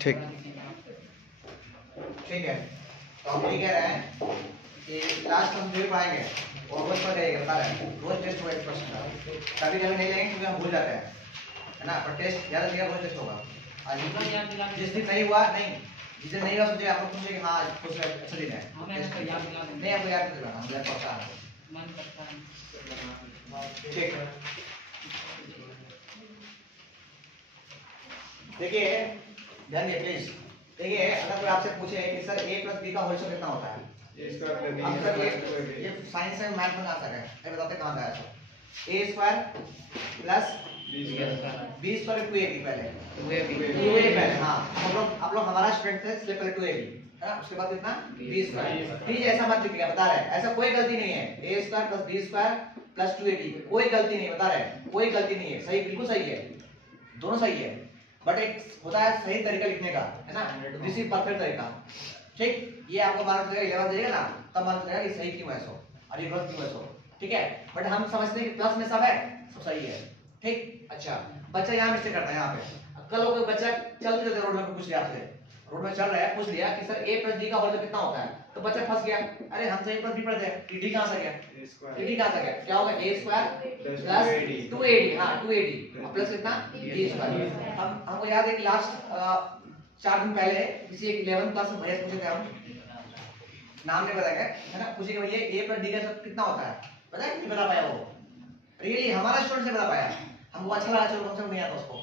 ठीक ठीक है। तो हम ये कह रहे हैं कि लास्ट हम जो पाएंगे और रोज पर रहेगा, बता रहे हैं रोज टेस्ट होगा 1% का। कभी कभी नहीं लेंगे क्योंकि हम भूल जाते हैं, है ना, पर टेस्ट ज़्यादा से रोज टेस्ट होगा। आज जिस दिन नहीं हुआ, नहीं जिस दिन नहीं हुआ सोचे आप लोग पूछे कि हाँ कुछ अच्छा दिन है, नहीं आपको याद नहीं दिलाना, मुझे पता है। ठीक है, देखिए ध्यान दिए प्लीज। देखिए अगर कोई आपसे पूछे कि सर a प्लस बी का होल स्क्वायर कितना होता है, ये साइंस में मैथ में आ सकता है, ये बताते कहाँ आया sir. a square plus b square 2ab पहले 2a पहले, हाँ आप लोग हमारा स्टूडेंट थे इसलिए पहले 2ab है ना, उसके बाद कितना b स्क्वायर। प्लीज ऐसा मत लिखिएगा, बता रहे हैं ऐसा कोई गलती नहीं है। a square plus b square plus 2ab कोई गलती नहीं, बता रहे हैं कोई गलती नहीं है, सही बिल्कुल सही है, दोनों सही है, बट एक होता है सही तरीका लिखने का, है ना, दिस इज परफेक्ट तरीका। ठीक, ये आपको मार्क्स देगा 11 देगा ना, तब मार्क्स देगा कि सही क्यों है सो और ये गलत क्यों है सो। ठीक है, बट हम समझते हैं कि प्लस में सब है, सब सही है। ठीक, अच्छा बच्चा यहाँ मिस्टेक करता है, यहाँ पे कल कोई बच्चा चलते चलते रोड में पूछ लिया आपसे, रोड में चल रहा है, पूछ लिया कि सर a प्लस d का होल कितना होता है, तो बच्चा फंस गया, अरे हम सही पर b पढ़ते हैं, d कहां से आ गया, d कहां से आ गया, क्या होगा a स्क्वायर प्लस 2ad, हां 2ad प्लस कितना b स्क्वायर। हमको याद है कि लास्ट 4 दिन पहले किसी एक 11th क्लास में भैया पूछे थे, हम नाम नहीं बताएंगे, है ना, पूछे कि भैया a प्लस d का कितना होता है, पता है कि नहीं बता पाया वो, रियली हमारा स्टूडेंट से बता पाया, हमको अच्छा लगा, चलो कम से कम नहीं आता उसको,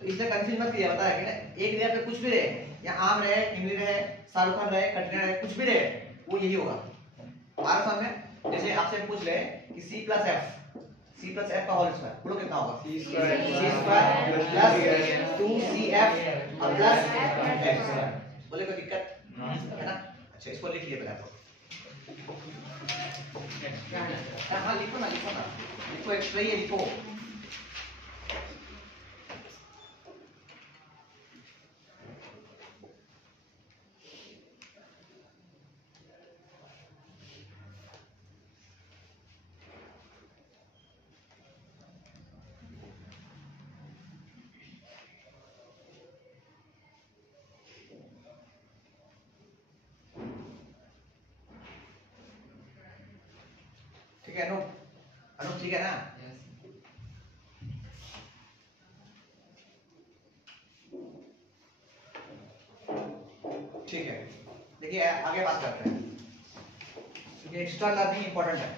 तो इसलिए कंफ्यूज मत कीजिए, बता है कि ना एक जगह पे कुछ भी रहे, या आम रहे, इमली रहे, शाहरुख खान रहे, कटरीना रहे, कुछ भी रहे, वो यही होगा हमारे सामने। जैसे आपसे पूछ ले कि c प्लस f का होल स्क्वायर बोलो कितना होगा, c स्क्वायर प्लस 2cf और प्लस f स्क्वायर, बोले कोई दिक्कत है ना। अच्छा इसको लिख लिए पहले आप, हाँ लिखो ना, लिखो एक्स्ट्रा ये लिखो। ठीक है अनूप ठीक है ना, ठीक है। देखिए आगे बात करते हैं, ये एक्स्ट्रा लर्निंग इंपॉर्टेंट है।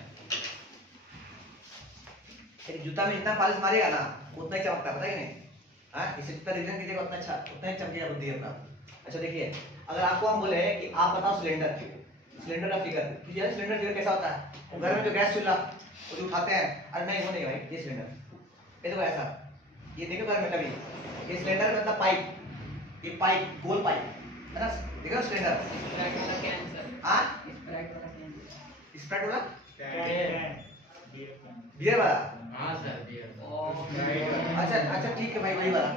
एक जूता में जितना पॉलिश मारेगा ना उतना ही चमकता है, पता है कि नहीं, हाँ इसे जितना रिवीजन कीजिएगा उतना अच्छा, उतना ही चमकेगा बुद्धि अपना। अच्छा देखिए अगर आपको हम बोले कि आप बताओ सिलेंडर का फिगर कीजिए, सिलेंडर फिगर कैसा होता है, घर में जो गैस चूल्हा वो जो उठाते हैं, अरे नहीं वो नहीं भाई, ये सिलेंडर ये देखो ऐसा, ये देखो घर में कभी, ये सिलेंडर मतलब पाइप, ये पाइप गोल पाइप है ना, देखो सिलेंडर, हाँ स्प्राइट वाला बियर वाला, हाँ सर बियर, अच्छा ठीक है भाई वही वाला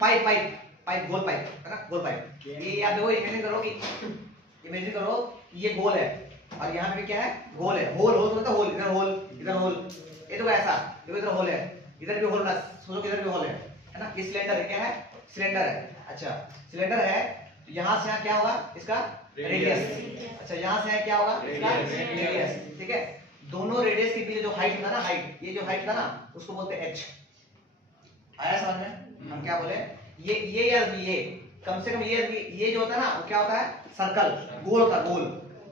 पाइप गोल पाइप है ना, गोल पाइप। ये आप देखो इमेजिन करो ये गोल है और यहाँ पे क्या है, गोल है, होल मतलब होल, इधर होल, ये तो ऐसा देखो इधर होल है, इधर भी होल, सोचो इधर भी होल है ना, ये सिलेंडर है, क्या है सिलेंडर है। अच्छा सिलेंडर है, यहाँ से यहाँ क्या होगा इसका रेडियस, अच्छा यहाँ से क्या होगा इसका रेडियस, ठीक है। दोनों रेडियस के बीच जो हाइट था ना, हाइट ये जो हाइट था ना उसको बोलते हैं h, आया समझ में। हम क्या बोले, ये यार ये कम से कम ये जो होता है ना वो क्या होता है, सर्कल, गोल होता है गोल,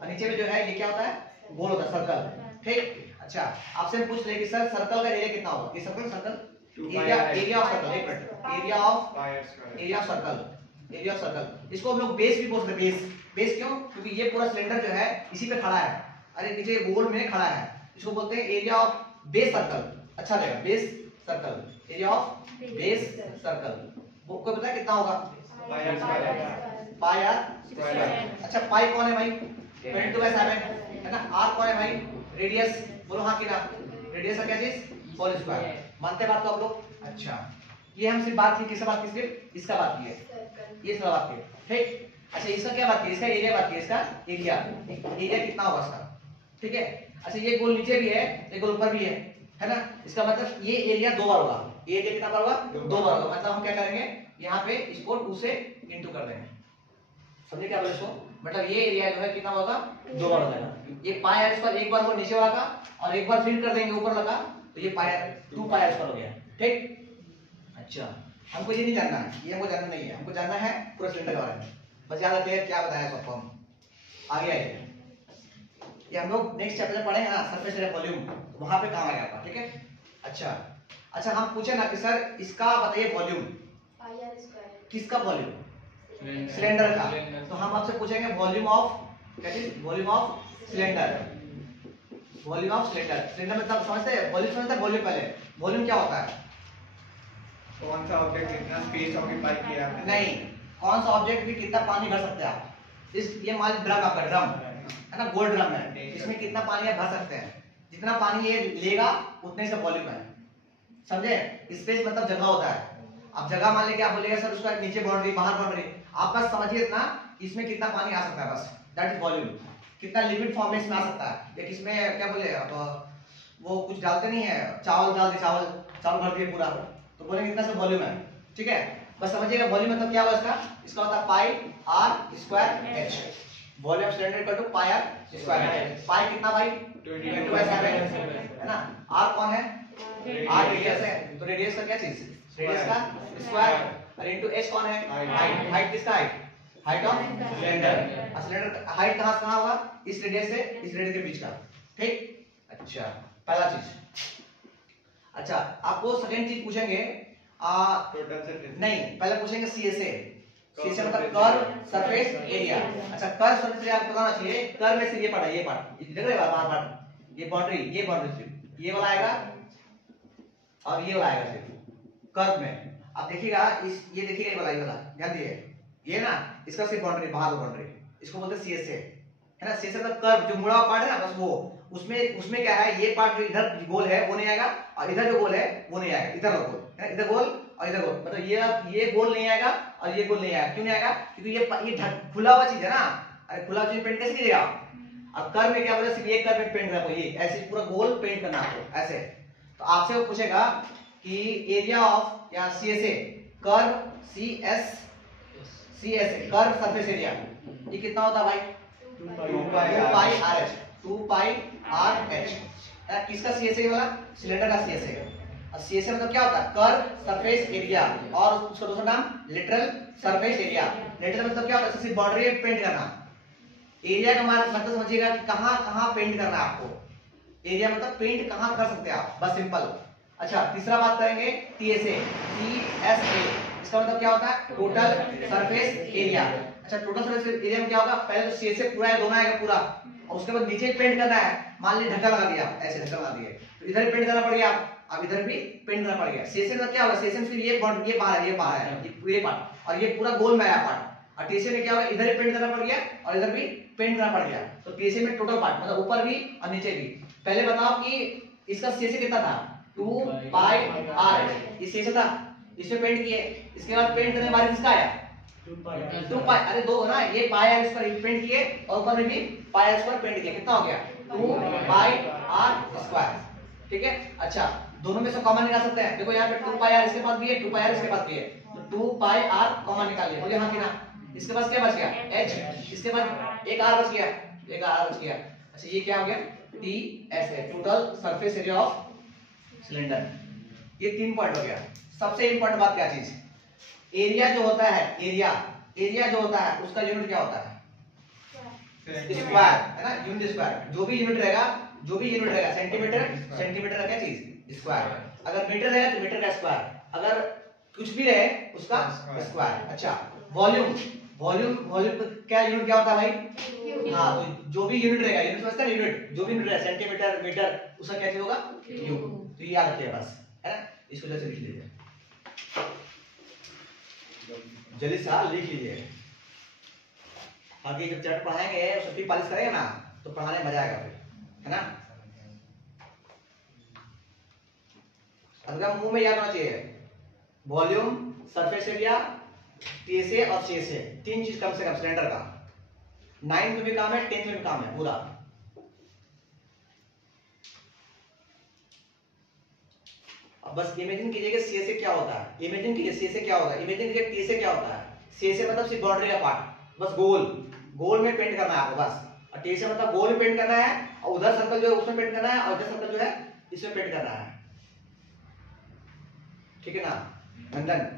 और नीचे में जो है ये क्या होता है, गोल होता है सर्कल, ठीक। अच्छा आपसे पूछ ले कि सर सर्कल का एरिया कितना होगा, ये सर्कल एरिया ऑफ सर्कल, एक मिनट, एरिया ऑफ सर्कल, इसको हम लोग बेस भी बोलते हैं, बेस क्यों, क्योंकि ये पूरा सिलेंडर जो है इसी पे खड़ा है, अरे नीचे गोल में खड़ा है, इसको बोलते हैं एरिया ऑफ बेस सर्कल, अच्छा लगेगा base circle, area of base circle, वो को पता है कितना होगा, पाई आर स्क्वायर। अच्छा पाई कौन है भाई, 22/7 है ना, आर कौन है भाई, रेडियस, बोलो हाँ कि ना, रेडियस का क्या चीज, होल स्क्वायर, मानते हैं बात को आप लोग। अच्छा ये हम सिर्फ बात की, किसका बात की, सिर्फ इसका बात की है, ये इसका बात की, ठीक। अच्छा इसका क्या बात की, इसका एरिया बात की, इसका एरिया कितना होगा इसका, ठीक है। अच्छा ये गोल नीचे भी है, ये गोल ऊपर भी है ना, इसका मतलब ये एरिया 2 बार होगा, ये एरिया कितना बार होगा, 2 बार होगा, मतलब हम क्या करेंगे यहाँ पे इसको 2 से इंटू कर देंगे। समझे क्या बोले इसको? मतलब ये एरिया जो है कितना होगा, 2 बार हो जाएगा। ये पाई आर स्क्वायर एक बार वो नीचे वाला का और एक बार फिर कर देंगे ऊपर लगा, तो ये पाई 2 पाई आर स्क्वायर हो गया। ठीक, अच्छा हमको ये नहीं जानना है, ये हमको जानना नहीं है, हमको जानना है पूरा सिलेंडर के बारे में। बस याद रखिए क्या बताया सबको। हम आगे आइए, ये हम लोग नेक्स्ट चैप्टर में पढ़ेंगे ना सरफेस एरिया वॉल्यूम, वहां पे काम आएगा आपका। ठीक है, अच्छा हम पूछे ना कि सर इसका बताइए वॉल्यूम, किसका वॉल्यूम? सिलेंडर का। तो हम आपसे पूछेंगे वॉल्यूम ऑफ, क्या चीज? Volume of cylinder. Volume of cylinder, cylinder मतलब समझते हैं वॉल्यूम? समझते हैं वॉल्यूम? पहले वॉल्यूम क्या होता है? कौन सा ऑब्जेक्ट कितना स्पेस ऑक्यूपाई किया है? नहीं, कौन सा ऑब्जेक्ट भी कितना पानी भर सकते हैं आप। इस ये मान ड्रम, आपका ड्रम है ना, गोल्ड ड्रम है, इसमें कितना पानी आप भर सकते हैं, जितना पानी ये लेगा उतने से वॉल्यूम है। समझे? स्पेस मतलब जगह होता है। अब जगह मान लेके आप बोलेगा सर उसका नीचे बाउंड्री बाहर बाउंड्री, आप बस समझिए इतना इसमें कितना पानी आ सकता है, बस दैट इज वॉल्यूम। कितना लिक्विड फॉर्म में इसमें आ सकता है, या किसमें क्या बोले अब वो कुछ डालते नहीं है, चावल डाल दे, चावल भर दिए पूरा, तो बोलेंगे कितना सा वॉल्यूम है। ठीक है, बस समझिएगा वॉल्यूम मतलब क्या होगा इसका होता है pi r square h. Volume of cylinder equal to pi r square. Pi कितना भाई? 22/7 है ना। आर कौन है? आर रेडियस है, तो रेडियस का क्या चीज? रेडियस का स्क्वायर। और इनटू एच कौन है? हाइट। हाइट किसका? Height of cylinder. Cylinder height कहां से कहां होगा? इस रेडियस से इस रेडियस के बीच का। ठीक, अच्छा पहला चीज। अच्छा आपको सेकंड चीज पूछेंगे टोटल सरफेस, नहीं पहले पूछेंगे सीएसए। सीएसए मतलब कर्व सरफेस एरिया। अच्छा कर्व सरफेस एरिया आपको बताना चाहिए। कर्व में से ये पार्ट है, ये पार्ट देख रहे हैं, बाहर पार्ट, ये बाउंड्री सिर्फ ये वाला आएगा और ये वाला आएगा सिर्फ कर्व में। अब देखिएगा इस ये देखिएगा ये वाला ध्यान दिए, ये ना इसका सिर्फ बाउंड्री, बाहर बाउंड्री, इसको बोलते हैं सीएसए है ना। सीएसए मतलब कर्व, जो मुड़ा हुआ पार्ट है ना बस वो, उसमें क्या है, ये पार्ट जो इधर गोल है वो नहीं आएगा और इधर जो गोल है वो नहीं आएगा। इधर गोल है ना, इधर गोल और इधर गोल, मतलब ये गोल नहीं आएगा और ये गोल नहीं आएगा। क्यों नहीं आएगा? क्योंकि ये खुला हुआ चीज है ना। अरे खुला हुआ चीज पेंट कैसे कीजिएगा? अब कर्व में क्या बोला, सिर्फ एक कर्व में पेंट करना, ये ऐसे पूरा गोल पेंट करना आपको ऐसे। तो आपसे वो पूछेगा कि एरिया ऑफ या CSA curve CSA curve surface area ये कितना होता है भाई? 2 पाई आर एच। 2 पाई आर एच किसका? सीएसए वाला, सिलेंडर का सीएसए। और सीएसए मतलब क्या होता है? कर्व सरफेस एरिया, और उसका दूसरा नाम लिटरल सरफेस एरिया। लिटरल मतलब क्या होता है? सिर्फ बाउंड्री पे पेंट करना। एरिया का मतलब समझिएगा कि कहां कहां पेंट करना है आपको। एरिया मतलब पेंट कहां कर सकते हैं आप, बस सिंपल। अच्छा तीसरा बात करेंगे टीएसए, टीएसए इसका मतलब क्या होता है? Total surface area. अच्छा टोटल सरफेस एरिया में क्या होगा? पहले तो सीएसए पूरा है, दोनों आएगा पूरा, और उसके बाद नीचे पेंट करना है। मान लीजिए ढक्कन लगा दिया, ऐसे ढक्कन लगा दिए, तो इधर भी पेंट करना पड़ गया, अब इधर भी पेंट करना पड़ गया। सीएसए में क्या होगा? सीएसए में सिर्फ ये बॉन्ड, ये बाहर है, ये बाहर है, ये पार्ट, और ये पूरा गोल में आया पार्ट। और टीएसए में क्या होगा? इधर भी पेंट करना पड़ गया और इधर भी पेंट करना पड़ गया। तो टीएसए में टोटल पार्ट मतलब ऊपर भी और नीचे भी। पहले बताओ कि इसका सीएसए कितना था? 2 पाई आर एच। ये सीएसए था, इसमें पेंट किए, इसके बाद पेंट करने के बाद किसका आया? 2 पाई, अरे दो ना, ये पाई आर स्क्वायर पेंट किए और ऊपर में भी पाई आर स्क्वायर पेंट किया, कितना हो गया? 2 पाई आर स्क्वायर। ठीक है, अच्छा दोनों में से कॉमन निकाल सकते हैं। देखो यहाँ पे 2 पाई आर इसके पास भी है, 2 पाई आर इसके पास भी है, तो 2 पाई आर कॉमन निकालिए। बोलिए हाँ कि ना। इसके पास क्या बच गया? h, इसके बाद एक r बच गया, एक r बच गया। अच्छा ये क्या हो गया? TSA total surface area of cylinder. ये 3 पॉइंट हो गया। सबसे इंपॉर्टेंट बात क्या चीज? एरिया जो होता है, एरिया जो होता है उसका यूनिट क्या होता है? स्क्वायर है ना, यूनिट स्क्वायर। जो भी यूनिट रहेगा सेंटीमीटर का क्या चीज? स्क्वायर। अगर मीटर रहेगा तो मीटर का स्क्वायर, अगर कुछ भी रहे उसका स्क्वायर। अच्छा वॉल्यूम क्या यूनिट क्या होता है भाई? हाँ तो जो भी यूनिट रहेगा, यूनिट समझते हैं, यूनिट जो भी यूनिट रहेगा सेंटीमीटर मीटर उसका क्या चीज होगा? यू। तो ये याद रखिए बस, है ना। इसको जैसे लिख लीजिए, जल्दी से लिख लीजिए, ताकि जब चैप्टर पढ़ाएंगे उसकी पालिश करेंगे ना तो पढ़ाने में मजा आएगा फिर, है ना। मुंह में याद होना चाहिए वॉल्यूम, सरफेस एरिया, टीएसए और सीएसए, 3 चीज कम से कम सिलेंडर का 9th में भी काम है, 10th में भी काम है पूरा। अब बस इमेजिन कीजिए कि सी से क्या होता है, इमेजिन कीजिए सी से क्या होता है, इमेजिन कीजिए टी से क्या होता है। सी से मतलब सिर्फ बाउंड्री का पार्ट, बस गोल गोल में पेंट करना है आपको बस, और टी से मतलब गोल में पेंट करना है, और उधर सर्कल जो है उसमें पेंट करना है, और इधर सर्कल जो है इसमें पेंट करना है, ठीक है ना नंदन।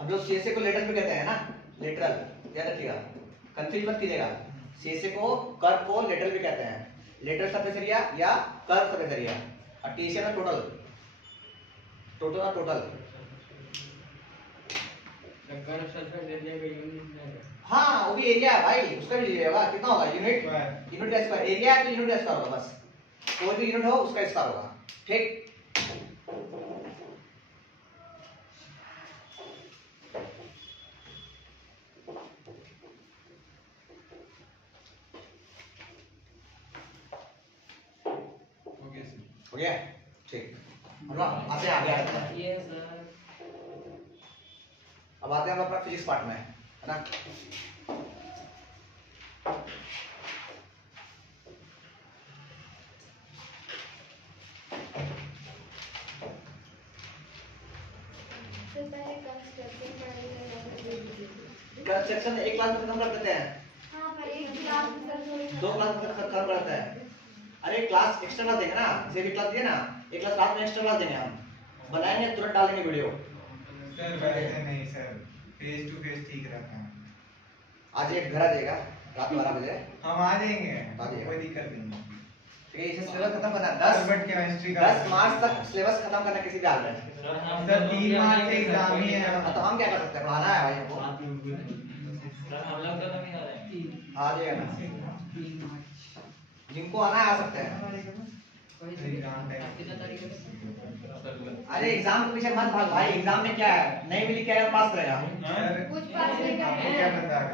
हम लोग सीएसए को लेटरल भी कहते हैं ना, लेटरल, याद रखिएगा, कंफ्यूज मत कीजिएगा। सीएसए को कर्व को लेटरल भी कहते हैं, लेटरल सरफेस एरिया या कर्व सरफेस एरिया, और टीसी ना टोटल, टोटल ना टोटल। कर्व सरफेस एरिया का यूनिट है। हाँ वो भी एरिया है भाई, उसका भी लीजिएगा, कितना होगा यूनिट, यूनिट का स्क्वायर, एरिया है तो यूनिट का स्क्वायर होगा, बस कोई भी यूनिट हो उसका स्क्वायर होगा, ठीक। हो गया, ठीक। हम आते हैं आगे आते हैं। ये सर अब आते हैं हम अपना फिजिक्स पार्ट में, है ना। कंस्ट्रक्शन एक क्लास में खत्म कर देते हैं, हाँ पर एक क्लास में सर थोड़ी दो क्लास में खत्म करते हैं। अरे क्लास एक्स्ट्रा क्लास देंगे ना, जैसे भी क्लास दिए ना, एक क्लास रात में एक्स्ट्रा क्लास देंगे, हम बनाएंगे तुरंत डालेंगे वीडियो। सर वैसे नहीं सर, फेस टू फेस ठीक रहता है। आज एक घर आ जाएगा रात 12 बजे, हम आ जाएंगे, आ जाइए। कोई दिक्कत नहीं है। ठीक है, इसे सिलेबस खत्म करना है 10 बट केमिस्ट्री का 10 मार्च तक सिलेबस खत्म करना किसी भी हाल में। सर 3 मार्च से एग्जाम ही है। हाँ, तो हम क्या कर सकते हैं, पढ़ाना है भाई हमको, हम लोग तो नहीं आ रहे हैं। आ जाएगा ना, जिनको आना है आ सकते हैं। एग्जाम टाइम कितना तारीख है? अरे एग्जाम के पीछे मत भाग भाई, एग्जाम में क्या है, नहीं मिली क्या पास करेगा। सर कुछ पास नहीं कर आपको क्या पता है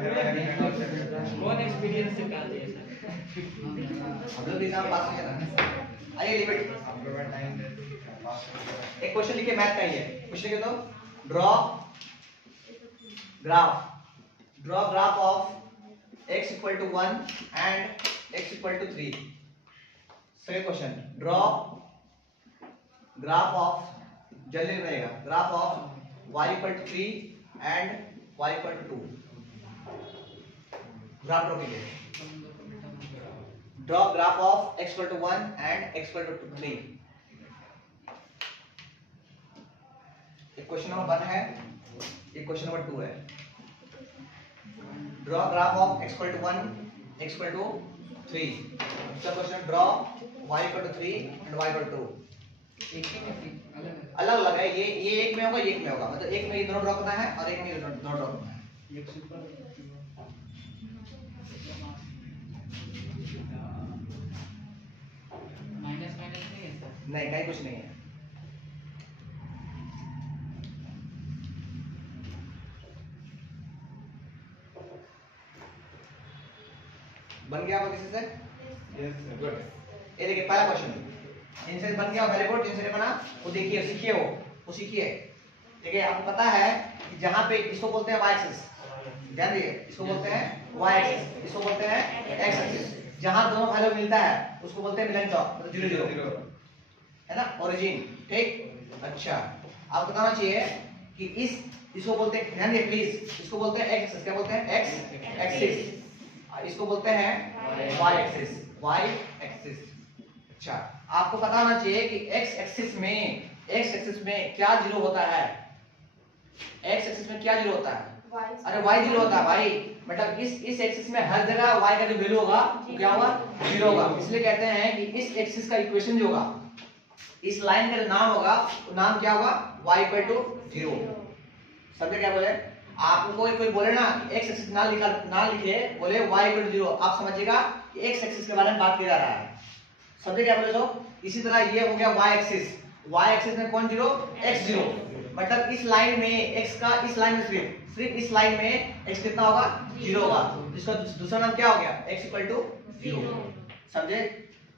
कौन एक्सपीरियंस से कहा दिया सर? हम लोग एग्जाम पास नहीं करना। आइए लिमिट, आपको टाइम पास एक क्वेश्चन लिखिए मैथ का ही है, कुछ लिखे तो draw graph of x equal to 1 and x equal to 3। Second question, draw graph of, जल्दी रहेगा, graph of y equal to 3 and y equal to 2। Graph draw कीजिए, draw graph of x equal to 1 and x equal to 3। एक question number 1 है, एक question number 2 है। Draw graph of x equal to 1 x equal to 3। दूसरा question, draw y equal to 3 and y equal to 2। एक ही में अलग अलग अलग है, ये एक में होगा, ये एक में होगा, मतलब एक में ये दोनों ड्रॉ करना है और एक में ये दोनों ड्रॉ करना है। एक सुपर माइनस माइनस नहीं है सर? नहीं कहीं कुछ नहीं है। बन गया आपको किसी से? Yes sir good. ये देखिए पहला क्वेश्चन, इनसे बन गया, वेरी गुड। जिनसे बना वो देखिए, सीखिए, वो सीखिए। ठीक है, आपको पता है कि जहां पे इसको बोलते हैं y एक्सिस, ध्यान दीजिए, इसको बोलते हैं y एक्सिस, इसको बोलते हैं x एक्सिस। जहां दोनों वैल्यू मिलता है उसको बोलते हैं मिलन चौक, मतलब 0 0, है ना, ओरिजिन। ठीक, अच्छा, आपको बताना चाहिए कि इसको बोलते हैं, ध्यान दीजिए प्लीज, इसको बोलते हैं x एक्सिस। क्या बोलते हैं? x axis. इसको बोलते हैं y एक्सिस, y एक्सिस। अच्छा, आपको पता होना चाहिए कि x एक्सिस में क्या जीरो होता है, x एक्सिस में क्या जीरो होता है? अरे y जीरो होता है भाई, मतलब इस एक्सिस में हर जगह y का जो वैल्यू होगा वो क्या होगा? जीरो होगा। इसलिए कहते हैं कि इस एक्सिस का इक्वेशन जो होगा, इस लाइन का जो नाम होगा वो नाम क्या होगा? y equal to 0। समझे क्या बोले? आपको कोई बोले ना कि x एक्सिस ना लिखे, बोले y इक्वल टू 0, आप समझिएगा कि x एक्सिस के बारे में बात किया जा रहा है। समझे क्या बोले? तो इसी तरह ये हो गया y एक्सिस, y एक्सिस में कौन जीरो? x जीरो, मतलब इस लाइन में x का, इस लाइन में सिर्फ इस लाइन में x कितना होगा? 0 होगा। इसका दूसरा नाम क्या हो गया? x equal to 0। समझे?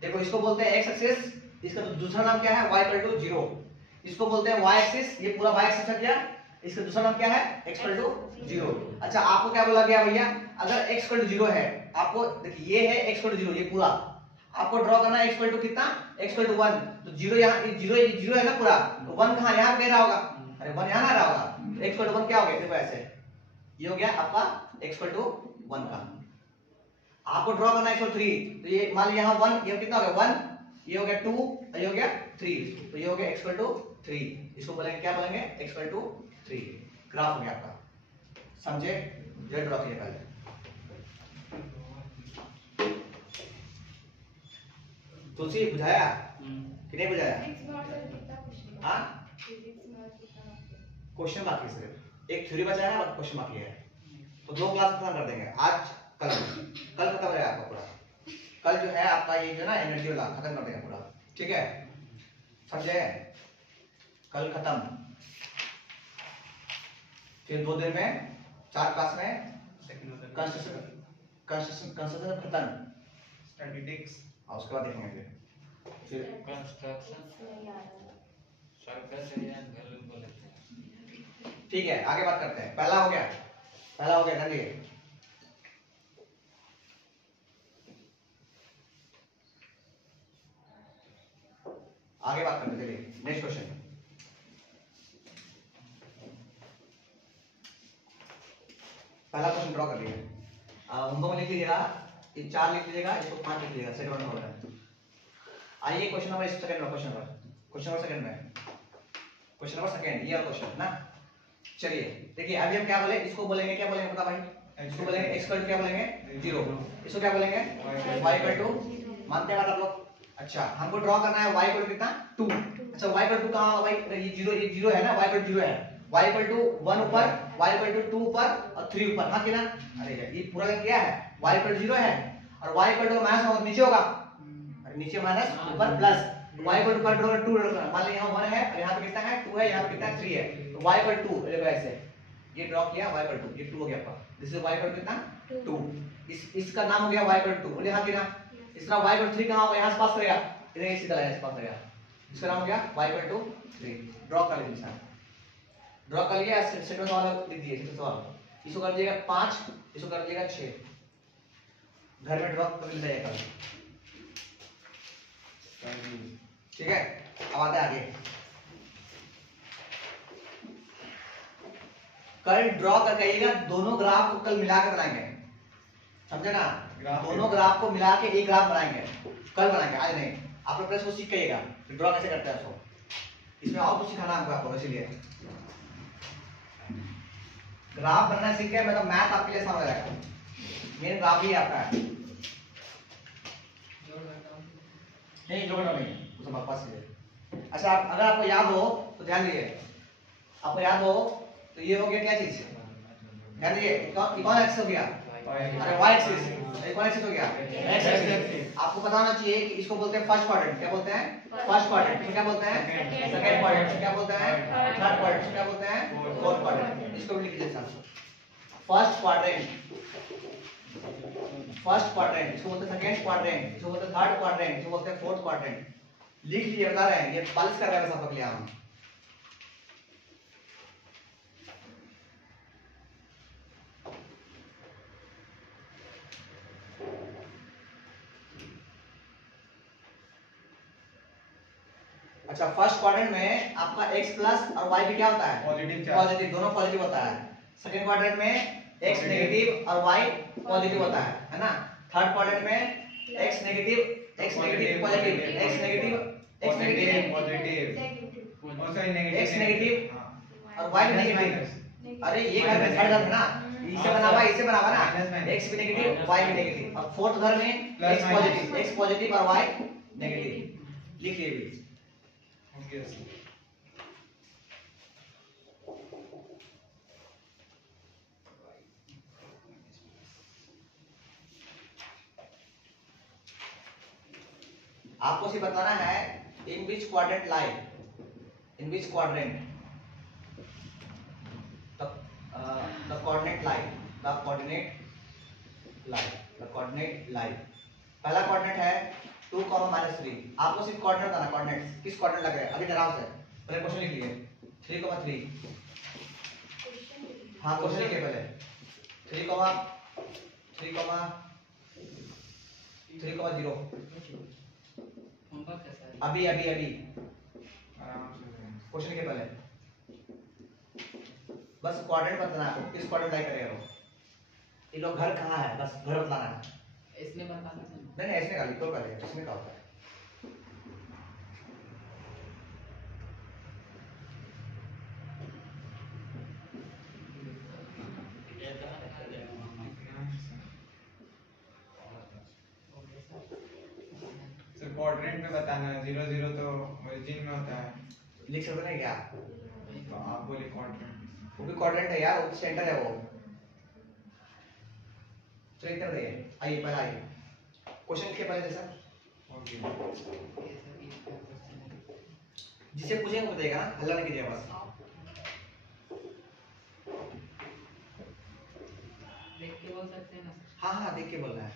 देखो इसको बोलते हैं x एक्सिस, इसका दूसरा नाम क्या है, y इक्वल टू 0। इसको बोलते हैं y एक्सिस, ये पूरा y एक्सिस है क्या, इसका दूसरा नाम क्या है, x इक्वल टू 0। अच्छा आपको क्या बोला गया भैया, अगर x इक्वल टू 0 है, आपको देखिए ये है x इक्वल टू 0, ये पूरा आपको ड्रॉ करना है x इक्वल टू कितना, x इक्वल टू 1। तो 0 यहाँ 0 है ना पूरा, तो 1 कहाँ यहाँ पे रहा होगा, अरे 1 यहाँ ना रहा होगा, तो x इक्वल टू 1 क्या हो गया, देखो ऐसे ये हो गया आपका x इक्वल टू 1 का। आपको ड्रॉ करना है x इक्वल टू 3, तो ये मान लीजिए यहाँ 1, ये कितना हो गया 1, ये हो गया 2, ये हो गया 3, तो ये हो गया x इक्वल टू 3। इसको बोलेंगे क्या बोलेंगे, x इक्वल टू 3। ग्राफ हो गया आपका, समझे, ये ड्रॉ किया पहले। तुलसी बुझाया कि नहीं बुझाया, हाँ क्वेश्चन बाकी है, सिर्फ एक थ्योरी बचा है और क्वेश्चन बाकी है, तो 2 क्लास खत्म कर देंगे, आज कल खत्म रहेगा आपका पूरा। कल जो है आपका ये जो ना एनर्जी वाला खत्म कर देंगे पूरा, ठीक है, समझे, कल खत्म। फिर 2 दिन में 4 क्लास में कंस्ट्रक्शन खत्म, स्टैटिस्टिक्स और उसके बाद देखेंगे फिर कंस्ट्रक्शन सर्कस एरिया वैल्यू बोलते हैं। ठीक है, आगे बात करते हैं। पहला हो गया ना ये, आगे बात करते हैं, चलिए नेक्स्ट क्वेश्चन। पहला क्वेश्चन ड्रॉ कर लिया, उनको लिख लीजिएगा, ये 4 लिख लीजिएगा, इसको 5 लिख लीजिएगा, सेट 1 हो गया। आइए क्वेश्चन नंबर सेकंड में, क्वेश्चन नंबर सेकंड, ये क्वेश्चन ना। चलिए देखिए, अभी हम क्या बोले, इसको बोलेंगे क्या बोलेंगे पता भाई, इसको बोलेंगे x इक्वल टू क्या बोलेंगे 0, इसको क्या बोलेंगे y इक्वल टू, मानते हैं बात आप लोग। अच्छा हमको ड्रॉ करना है y इक्वल टू कितना 2। अच्छा y इक्वल टू कहां होगा भाई, ये 0 है ना, y इक्वल टू 0 है, y इक्वल टू 1 ऊपर, y इक्वल टू 2 ऊपर और 3 ऊपर, हां कि ना। अरे यार ये पूरा क्या है, y इक्वल टू 0 है और y इक्वल टू माइनस होगा नीचे होगा, अरे नीचे माइनस ऊपर प्लस, y इक्वल टू पर ड्रॉ 2 ड्रॉ करना, मान लीजिए यहां 1 है और यहां पे कितना है 2 है, यहां पे कितना 3 है, तो y इक्वल टू देखो ऐसे ये ड्रॉ किया, y इक्वल टू, ये 2 हो गया आपका, this is y equal to कितना 2, इसका नाम हो गया y इक्वल टू, बोले हां कि ना। इसका y इक्वल टू 3 कहां होगा, यहां से पास करेगा, इधर सीधा लाइन से पास करेगा, इसका नाम हो गया y इक्वल टू 3। ड्रॉ कर लीजिए सर, ड्रॉ कर लिया, सेट में सवाल लिख दिए, सेट सवाल, इसको कर दीजिएगा 5, इसको कर दीजिएगा 6, घर में ड्रॉ कर लीजिएगा, ठीक है। अब आते हैं आगे, कल ड्रॉ कर कहिएगा, दोनों ग्राफ को कल मिला के बनाएंगे, समझे ना, दोनों ग्राफ को मिला के एक ग्राफ बनाएंगे, कल बनाएंगे, आज नहीं। आप लोग को सीख कहिएगा ड्रॉ कैसे करते हैं, उसको इसमें और कुछ सिखाना आपको, इसीलिए ग्राफ बनना सीख के मतलब मैथ आपके लिए आसान हो जाएगा, मेन ग्राफ ही आपका है, नहीं जोड़ना नहीं, उसको बकवास कीजिए। अच्छा अगर आपको याद हो तो ध्यान दीजिए, आपको याद हो तो ये हो गया क्या चीज, ध्यान दीजिए, कौन एक्सिस हो गया, अरे y एक्सिस, कौन एक्सिस हो गया x एक्सिस। आपको पता होना चाहिए कि इसको बोलते हैं फर्स्ट क्वाड्रेंट, क्या बोलते हैं फर्स्ट क्वाड्रेंट, इसको क्या बोलते हैं सेकंड क्वाड्रेंट, इसको क्या बोलते हैं थर्ड क्वाड्रेंट, इसको क्या बोलते हैं फोर्थ क्वाड्रेंट। इसको भी लिख लीजिए सर, फर्स्ट क्वाड्रेंट, इसको बोलते हैं सेकंड क्वाड्रेंट, इसको बोलते हैं थर्ड क्वाड्रेंट, इसको बोलते हैं फोर्थ क्वाड्रेंट। लिख लीजिए, बता रहे हैं, ये पालिश कर रहे हैं सब के लिए हम। अच्छा फर्स्ट क्वाड्रेंट में आपका x प्लस और y भी क्या होता है पॉजिटिव, दोनों पॉजिटिव होता है। सेकंड क्वाड्रेंट में x नेगेटिव और y पॉजिटिव होता है ना। थर्ड क्वाड्रेंट में x negative positive, x negative x negative और y नेगेटिव। अरे ये घर में थर्ड घर में ना, इससे बना हुआ ना, x भी नेगेटिव y भी नेगेटिव। अब फोर्थ घर में x पॉजिटिव और y नेगेटिव। लिख लीजिए आपको सिर्फ बताना है in which quadrant lie, in which quadrant the coordinate lie, the coordinate lie. पहला कोऑर्डिनेट है 2, -1 -3 आपको सिर्फ कोऑर्डिनेट बताना, कोऑर्डिनेट्स किस कोऑर्डिनेट लग रहा है अभी आराम से पहले क्वेश्चन लिख लिए 3,3 हाँ क्वेश्चन लिखिए पहले 3,0 अभी आराम से करें। क्वेश्चन के पहले बस कोऑर्डिनेट बताना है आपको किस कोऑर्डिनेट लाइक करेगा वो ये लोग घर कहाँ है बस घर बताना है इसमें बता सकते हैं नहीं ऐसे निकाल लिखो पहले इसमें क्या होता है ये कहाँ रखा जाएगा सर कोऑर्डिनेट में बताना है 0 0 तो ओरिजिन में होता है लिख सकते हैं क्या तो आप बोले कोऑर्डिनेट वो भी कोऑर्डिनेट है यार वो सेंटर है वो चलिए इधर देखिए आइए पहले आइए क्वेश्चन लिखिए पहले जैसा ओके जिसे पूछेंगे वो बताएगा ना हल्ला नहीं कीजिएगा बस देख के बोल सकते हैं ना हाँ देख के बोलना है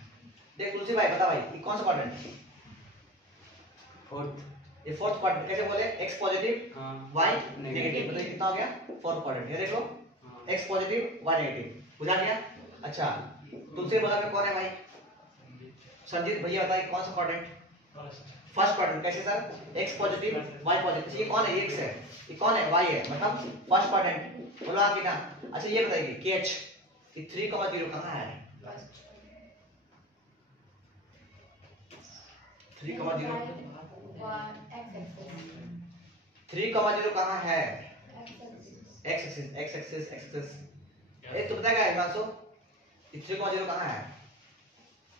देख तुलसी भाई बता भाई ये कौन सा क्वाड्रेंट फोर्थ ये फोर्थ क्वाड्रेंट कैसे बोले x पॉजिटिव y नेगेटिव मतलब कितना हो गया फोर्थ क्वाड्रेंट ये देख लो x पॉजिटिव y नेगेटिव बुझा गया अच्छा तुलसी बोला में कौन है भाई संजीत भैया बताइए कौन सा क्वाड्रेंट फर्स्ट क्वाड्रेंट कैसे sir x positive y positive ये कौन है x है ये कौन है y है मतलब फर्स्ट क्वाड्रेंट बोलो आप कि ना अच्छा ये बताइए kh ये 3,0 कहां है 3,0 3,0 कहां है x एक्सिस ये तो बताएगा हिमांशु ये 3,0 कहां है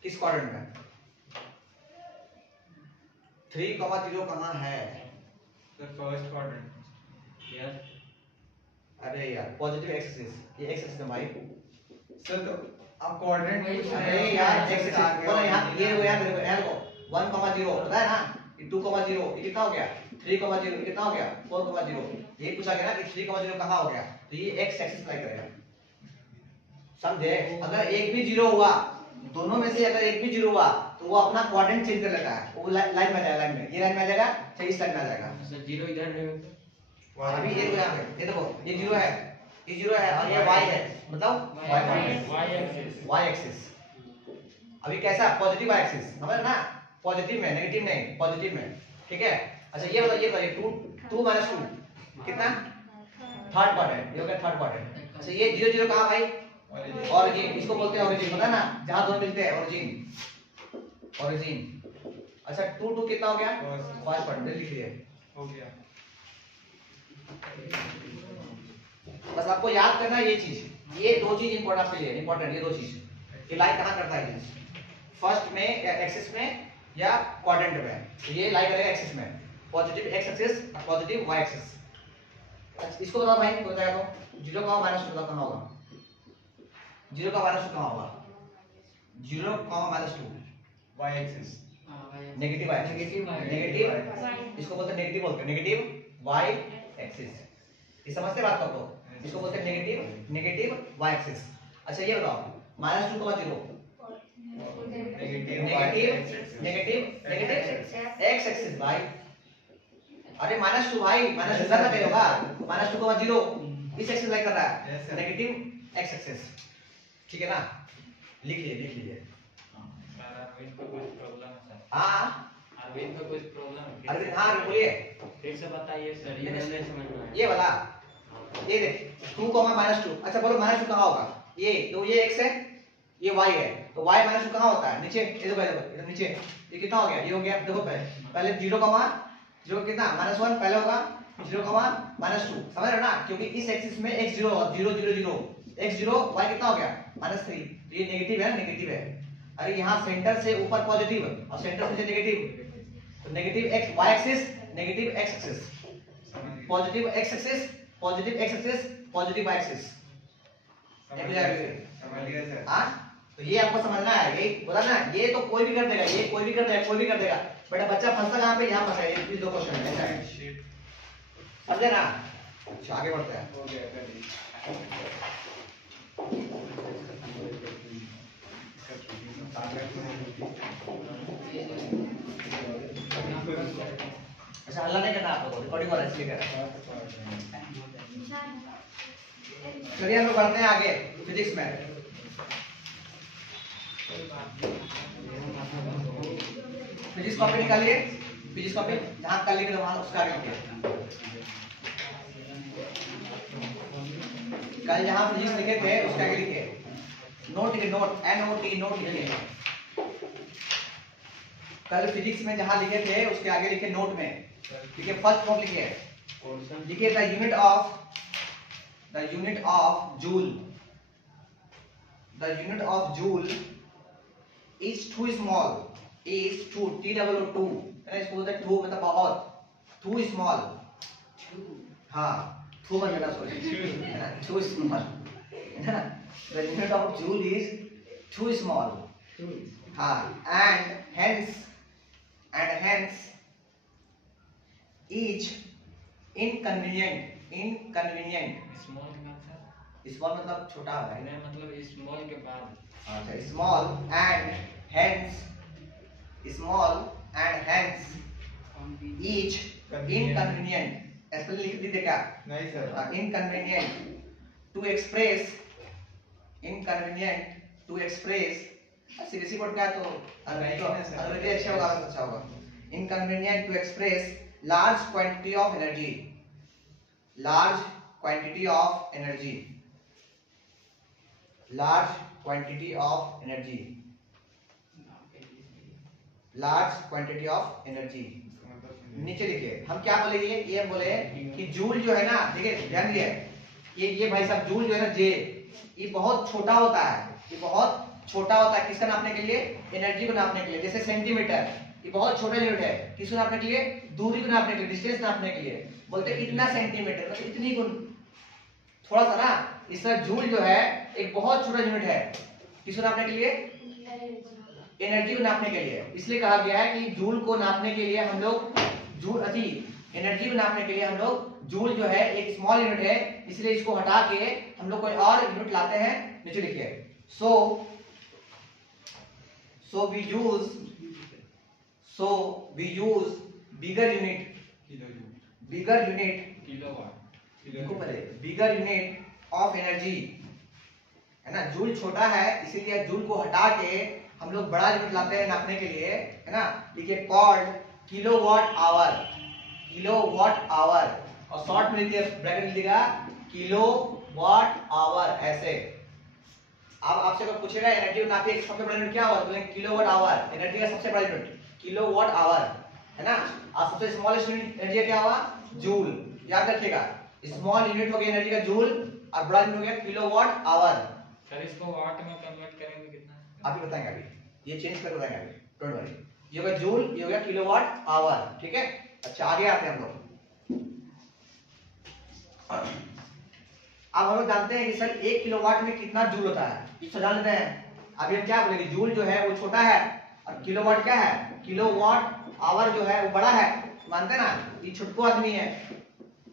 किस क्वाड्रेंट में 3,0 कहां है सर फर्स्ट क्वाड्रेंट यस अरे यार पॉजिटिव एक्सिस ये x एक्सिस है भाई सर तो आप कोऑर्डिनेट पूछ रहे अरे हैं यार x एक्सिस बोलो यहां ये हो यार मेरे को यहाँ को 1,0 पता है ना ये 2,0 ये कितना हो गया 3,0 ये कितना हो गया 4,0 ये पूछा गया ना कि 3,0 कहां हो गया तो ये x एक्सिस लाइक करेगा समझे अगर एक भी जीरो हुआ दोनों में से अगर एक भी जीरो हुआ तो वो अपना क्वाड्रेंट चेंज कर लेता है वो लाइन में आ जाएगा लाइन में ये लाइन में आ जाएगा चाहे इस लाइन में आ जाएगा सर जीरो इधर है अभी ये देखो यहाँ पे ये देखो ये जीरो है और ये y है मतलब y एक्सिस अभी कैसा पॉजिटिव y एक्सिस समझ ना पॉजिटिव में नेगेटिव नहीं पॉजिटिव में ठीक है अच्छा ये बताइए 2 - 2 कितना थर्ड क्वाड्रेंट ये हो गया थर्ड क्वाड्रेंट अच्छा ये 0 0 कहां भाई ओरिजिन इसको बोलते हैं ओरिजिन पता है ना जहां दोनों मिलते हैं ओरिजिन अच्छा 2 2 कितना हो गया फर्स्ट क्वाड्रेंट लिख लिए हो गया बस आपको याद करना है ये चीज ये दो चीज इंपॉर्टेंट आपके लिए इंपॉर्टेंट ये दो चीज ये लाइक कहां करता है फर्स्ट में एक्सिस में या क्वाड्रेंट में तो ये लाइक करेगा एक्सिस में positive x axis positive y axis इसको बताओ भाई तो बताया तो 0 का माइनस 2 कहां होगा 0 का माइनस 2 कहां होगा 0 का minus 2 y axis negative y negative इसको बोलते हैं नेगेटिव बोलते हैं नेगेटिव y एक्सिस ये समझते बात को तो इसको बोलते हैं नेगेटिव y एक्सिस अच्छा ये बताओ -2,0 नेगेटिव x एक्सिस भाई अरे -2 भाई -2 इधर लगे होगा -2,0 इस एक्सिस लाइक कर रहा है नेगेटिव x एक्सिस ठीक है ना लिख लीजिए सर अरविंद को कुछ प्रॉब्लम है सर हां अरविंद को कुछ प्रॉब्लम है अरविंद हां बोलिए फिर से बताइए सर ये नहीं समझ में आया ये वाला ये देख 2, -2 अच्छा बोलो -2 कहां होगा ये तो ये x है ये y है तो y -2 कहां होता है नीचे ये देखो इधर नीचे ये कितना हो गया ये हो गया देखो पहले 0 कितना -1 पहले होगा 0, -2 समझ रहे हो ना क्योंकि इस एक्सिस में x 0 0 0 0 x 0 y कितना हो गया -3 तो ये नेगेटिव है अरे यहाँ सेंटर से ऊपर पॉजिटिव और सेंटर से नीचे नेगेटिव तो negative x y axis negative x axis positive x axis positive x axis positive y axis समझ गया सर हां तो ये आपको समझना है ये बोला ना ये तो कोई भी कर देगा ये कोई भी कर देगा बेटा बच्चा फंसता कहां पे यहां फंसा है ये दो क्वेश्चन है ऐसा है समझे ना अच्छा आगे बढ़ते हैं हो गया कर अच्छा हल्ला नहीं करना आप लोगों को, रिकॉर्डिंग हो रहा है इसलिए कर रहा हूं। चलिए हम लोग बढ़ते हैं आगे फिजिक्स में। फिजिक्स कॉपी निकालिए, फिजिक्स कॉपी जहां कल लिखे वहां उसका आगे लिखिए। कल जहां फिजिक्स लिखे थे उसका आगे लिखिए। नोट लिखिए, नोट NOT नोट लिखिए। कल फिजिक्स में जहां लिखे थे उसके आगे लिखिए नोट में। लिखिए फर्स्ट नोट लिखिए, लिखिए the unit of joule, the unit of joule is too small, is too TOO, इसको बोलते हैं टू मतलब बहुत, टू स्मॉल, हाँ टू मत लेना सॉरी, टू स्मॉल है ना। The unit of joule is too small, हाँ and hence each inconvenient, small के बाद सर, स्मॉल मतलब छोटा है, नहीं मतलब स्मॉल के बाद अच्छा small and hence each inconvenient, spelling लिख दीजिए क्या? नहीं sir, inconvenient to express CBSE board का तो अंग्रेजी अच्छा होगा, अच्छा होगा। inconvenient to express large quantity of energy, large quantity of energy, large quantity of energy, large quantity of energy। नीचे लिखिए, हम क्या बोले, ये बोले कि जूल जो है ना, देखिए ध्यान दिए, ये भाई साहब जूल जो है ना जे, ये बहुत छोटा होता है, ये बहुत छोटा होता है किसका नापने के लिए? एनर्जी को नापने के लिए। जैसे सेंटीमीटर, ये बहुत छोटा यूनिट है किसको नापने के लिए? दूरी को नापने के लिए, डिस्टेंस नापने के लिए। बोलते हैं इतना सेंटीमीटर मतलब इतनी गुण, थोड़ा सा ना। इस तरह जूल जो है एक बहुत छोटा यूनिट है किसको नापने के लिए? एनर्जी को नापने के लिए। इसलिए कहा गया है कि जूल को नापने के लिए हम लोग एनर्जी को नापने के लिए हम लोग जूल जो है एक स्मॉल यूनिट है, इसलिए इसको हटा के हम लोग कोई और यूनिट लाते हैं। नीचे लिखिए, so we use bigger unit kilowatt, देखो पहले bigger unit of energy है ना। जूल छोटा है इसीलिए जूल को हटा के हम लोग बड़ा यूनिट लाते हैं नापने के लिए, है ना। लिखिए कॉल्ड किलोवाट आवर, और शॉर्ट में लिखिए ब्रैकेट लिखिएगा किलोवाट आवर ऐसे। अब आपसे कोई पूछेगा एनर्जी को नापिए सबसे बड़ा यूनिट क्या होगा, बोलेंगे किलोवाट आवर। एनर्जी का सबसे बड़ा यूनिट किलोवाट आवर है ना। और सबसे स्मॉलेस्ट यूनिट एनर्जी क्या हुआ? जूल। याद रखिएगा, स्मॉल यूनिट हो गया एनर्जी का जूल और बड़ा यूनिट हो गया किलोवाट आवर। सर इसको वाट में कन्वर्ट करेंगे कितना? आप ही बताएंगे, अभी ये चेंज कर बताएंगे अभी, डोंट वरी। ये हो गया जूल, ये हो गया किलोवाट आवर, ठीक है। अच्छा आगे आते हैं हम लोग। अब हम लोग जानते हैं कि सर 1 किलोवाट में कितना जूल होता है, इसको जान लेते हैं। अब ये क्या बोलेंगे, जूल जो है वो छोटा है और किलोवाट क्या है? किलोवाट आवर जो है वो बड़ा है, मानते ना। ये छोटको आदमी है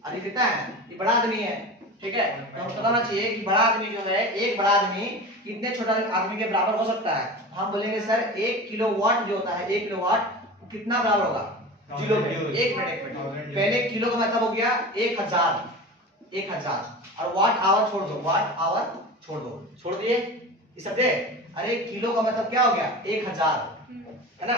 और ये कितना है? ये बड़ा आदमी है, ठीक है। तो हमें बताना चाहिए कि बड़ा आदमी जो है, एक बड़ा आदमी कितने छोटा आदमी के बराबर हो सकता है। हम बोलेंगे सर 1 किलोवाट जो होता है, 1 किलोवाट कितना बराबर होगा? किलो में। एक मिनट पहले किलो का मतलब हो गया 1000, और वाट आवर छोड़ दो, वाट आवर छोड़ दिए ये सब दे। अरे किलो का मतलब क्या हो गया? 1000 है ना।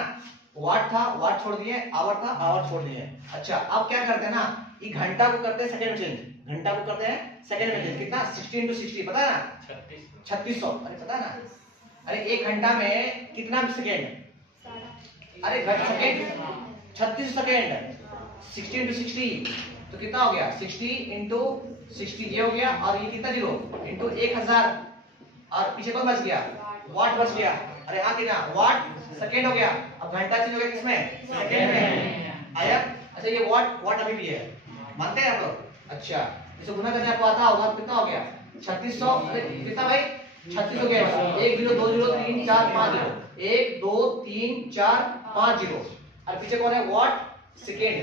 वाट था, वाट छोड़ दिए, आवर था, आवर छोड़ दिए। अच्छा अब क्या करते हैं ना, ये घंटा को करते हैं सेकंड में चेंज, घंटा को करते हैं सेकंड में चेंज। कितना? 60 × 60 पता है ना, 3600। अरे पता है ना। अरे एक घंटा में कितना सेकंड? अरे सेकंड 36 सेकंड, 60 × 60 तो कितना हो गया? 60 × 60 ये हो गया, और ये कितना जीरो इंटू 1000, और पीछे कौन बच गया? वाट बच गया। अरे हाँ कितना? वाट सेकंड हो गया। अब घंटा चेंज हो गया किसमें? सेकंड में आया। अच्छा ये वाट अभी भी है, मानते हैं आप लोग? अच्छा इसको गुना करने आपको आता होगा, कितना हो गया? 3600। अरे कितना भाई? 36 हो गया। 1 0 2 0 3 4 5 0, 1 2 3 4 5 0, और पीछे कौन है? वाट सेकंड,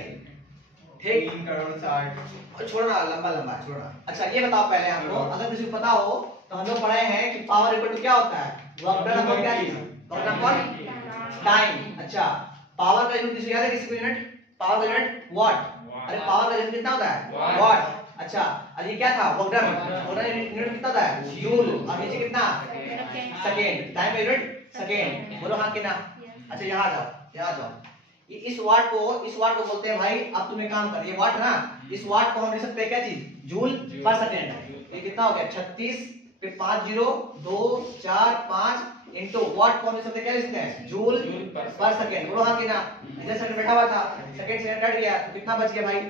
ठीक। 3 करोड़ 60। छोड़ना लंबा छोड़ना। अच्छा ये बताओ पहले हमको, अगर किसी को पता हो तो हम लोग पढ़े हैं कि पावर इक्वल टू क्या होता है? वर्क डन अपॉन क्या चीज? Work done upon time. अच्छा पावर का यूनिट किसी को याद है? किसी को यूनिट पावर का यूनिट वॉट। अरे पावर का यूनिट कितना होता है वॉट। अच्छा अरे ये क्या था work done, work done unit कितना होता है जूल। और नीचे कितना सेकेंड, टाइम का यूनिट सेकेंड। बोलो हाँ कि ना। अच्छा यहाँ आ जाओ, यहाँ आ जाओ। ये इस वाट को बोलते हैं भाई, अब तुम्हें काम कर, ये वाट है ना, इस वाट को हम लिख सकते हैं क्या चीज जूल पर सेकेंड। ये कितना हो गया 36 पे 5 0 2 4 5 इनटू वाट को हम लिख सकते हैं क्या लिखते हैं जूल पर सेकेंड। बोलो हाँ कि ना। इधर सेकंड बैठा हुआ था, सेकंड सेकंड कट गया तो कितना बच गया भाई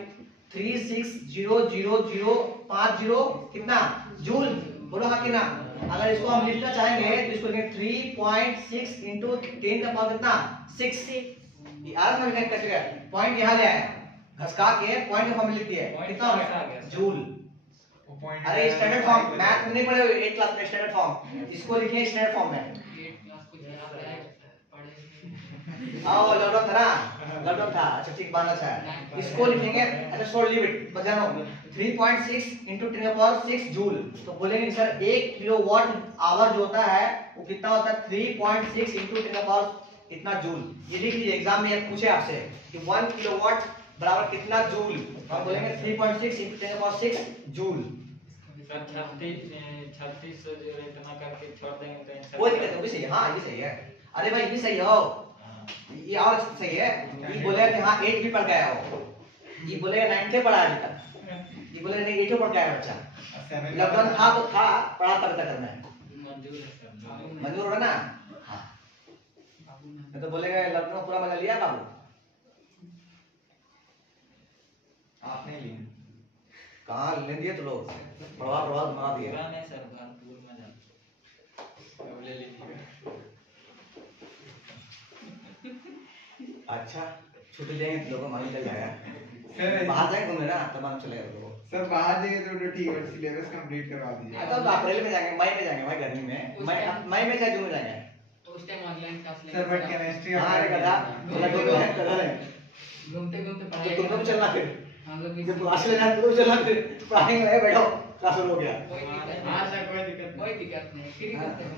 360050 कितना जूल। बोलो हाँ कि ना। अगर इसको हम लिखना चाहेंगे तो इसको लिखेंगे 3.6 इनटू 10 का पावर कितना 6। ये आर में लिखा कैसे गया, पॉइंट यहां ले आया घसका के पॉइंट का फॉर्म लिख दिया कितना हो गया जूल। अरे स्टैंडर्ड फॉर्म मैथ में नहीं पढ़े 8 क्लास में स्टैंडर्ड फॉर्म, इसको लिखिए स्टैंडर्ड फॉर्म में। आओ लॉकडाउन था ना, लॉकडाउन था। अच्छा ठीक बात अच्छा है, इसको लिखेंगे। अच्छा शॉर्ट लिव इट बस जानो 3.6 इनटू 10 का पावर 6 जूल। तो बोलेंगे सर 1 किलोवाट आवर जो होता है वो कितना होता है 3.6 इनटू 10 का पावर इतना जूल। ये लिख लीजिए, एग्जाम में ये पूछे आपसे कि 1 किलोवाट बराबर कितना जूल। हम बोलेंगे 3.6 इनटू 10 का पावर 6 जूल। सर 36 जो इतना करके छोड़ देंगे तो आंसर कोई दिक्कत नहीं, वो भी सही है। हाँ ये सही है। अरे भाई ये सही हो, ये और सही है। ये बोलेगा कि हाँ 8 भी पढ़ गया हो, ये बोलेगा 9 से पढ़ा अभी तक, ये बोलेगा नहीं 8 पढ़ गया है बच्चा। लॉकडाउन था तो था, पढ़ा तब तक करना है। मंजूर है सर, मंजूर हो ना। हाँ मैं तो बोलेगा लॉकडाउन पूरा मजा लिया बाबू। आपने लिया कहाँ ले दिए तो लोग प्रभाव बना दिए। पूरा नहीं सर, भरपूर मजा ले लीजिए। अच्छा छुट्टी देंगे तो लोगों मालूम चल जाएगा, सर बाहर जाएंगे घूमने ना तब मालूम चलेगा लोगों। सर बाहर जाएंगे तो ठीक है, सिलेबस कंप्लीट करवा दीजिए। तो अप्रैल में जाएंगे, मई में जाएंगे, मई गर्मी में, मई में या जून में जाएंगे। उस टाइम ऑनलाइन क्लास लेंगे सर बट केमिस्ट्री हाँ अरे गधा बोला दो है कलर है घूमते घूमते तो पढ़ाई तुम लोग चलना फिर हम लोग जब क्लास ले जाए तो चलना फिर पढ़ाई में बैठो क्लास हो गया। हाँ सर कोई दिक्कत नहीं फ्री करते हैं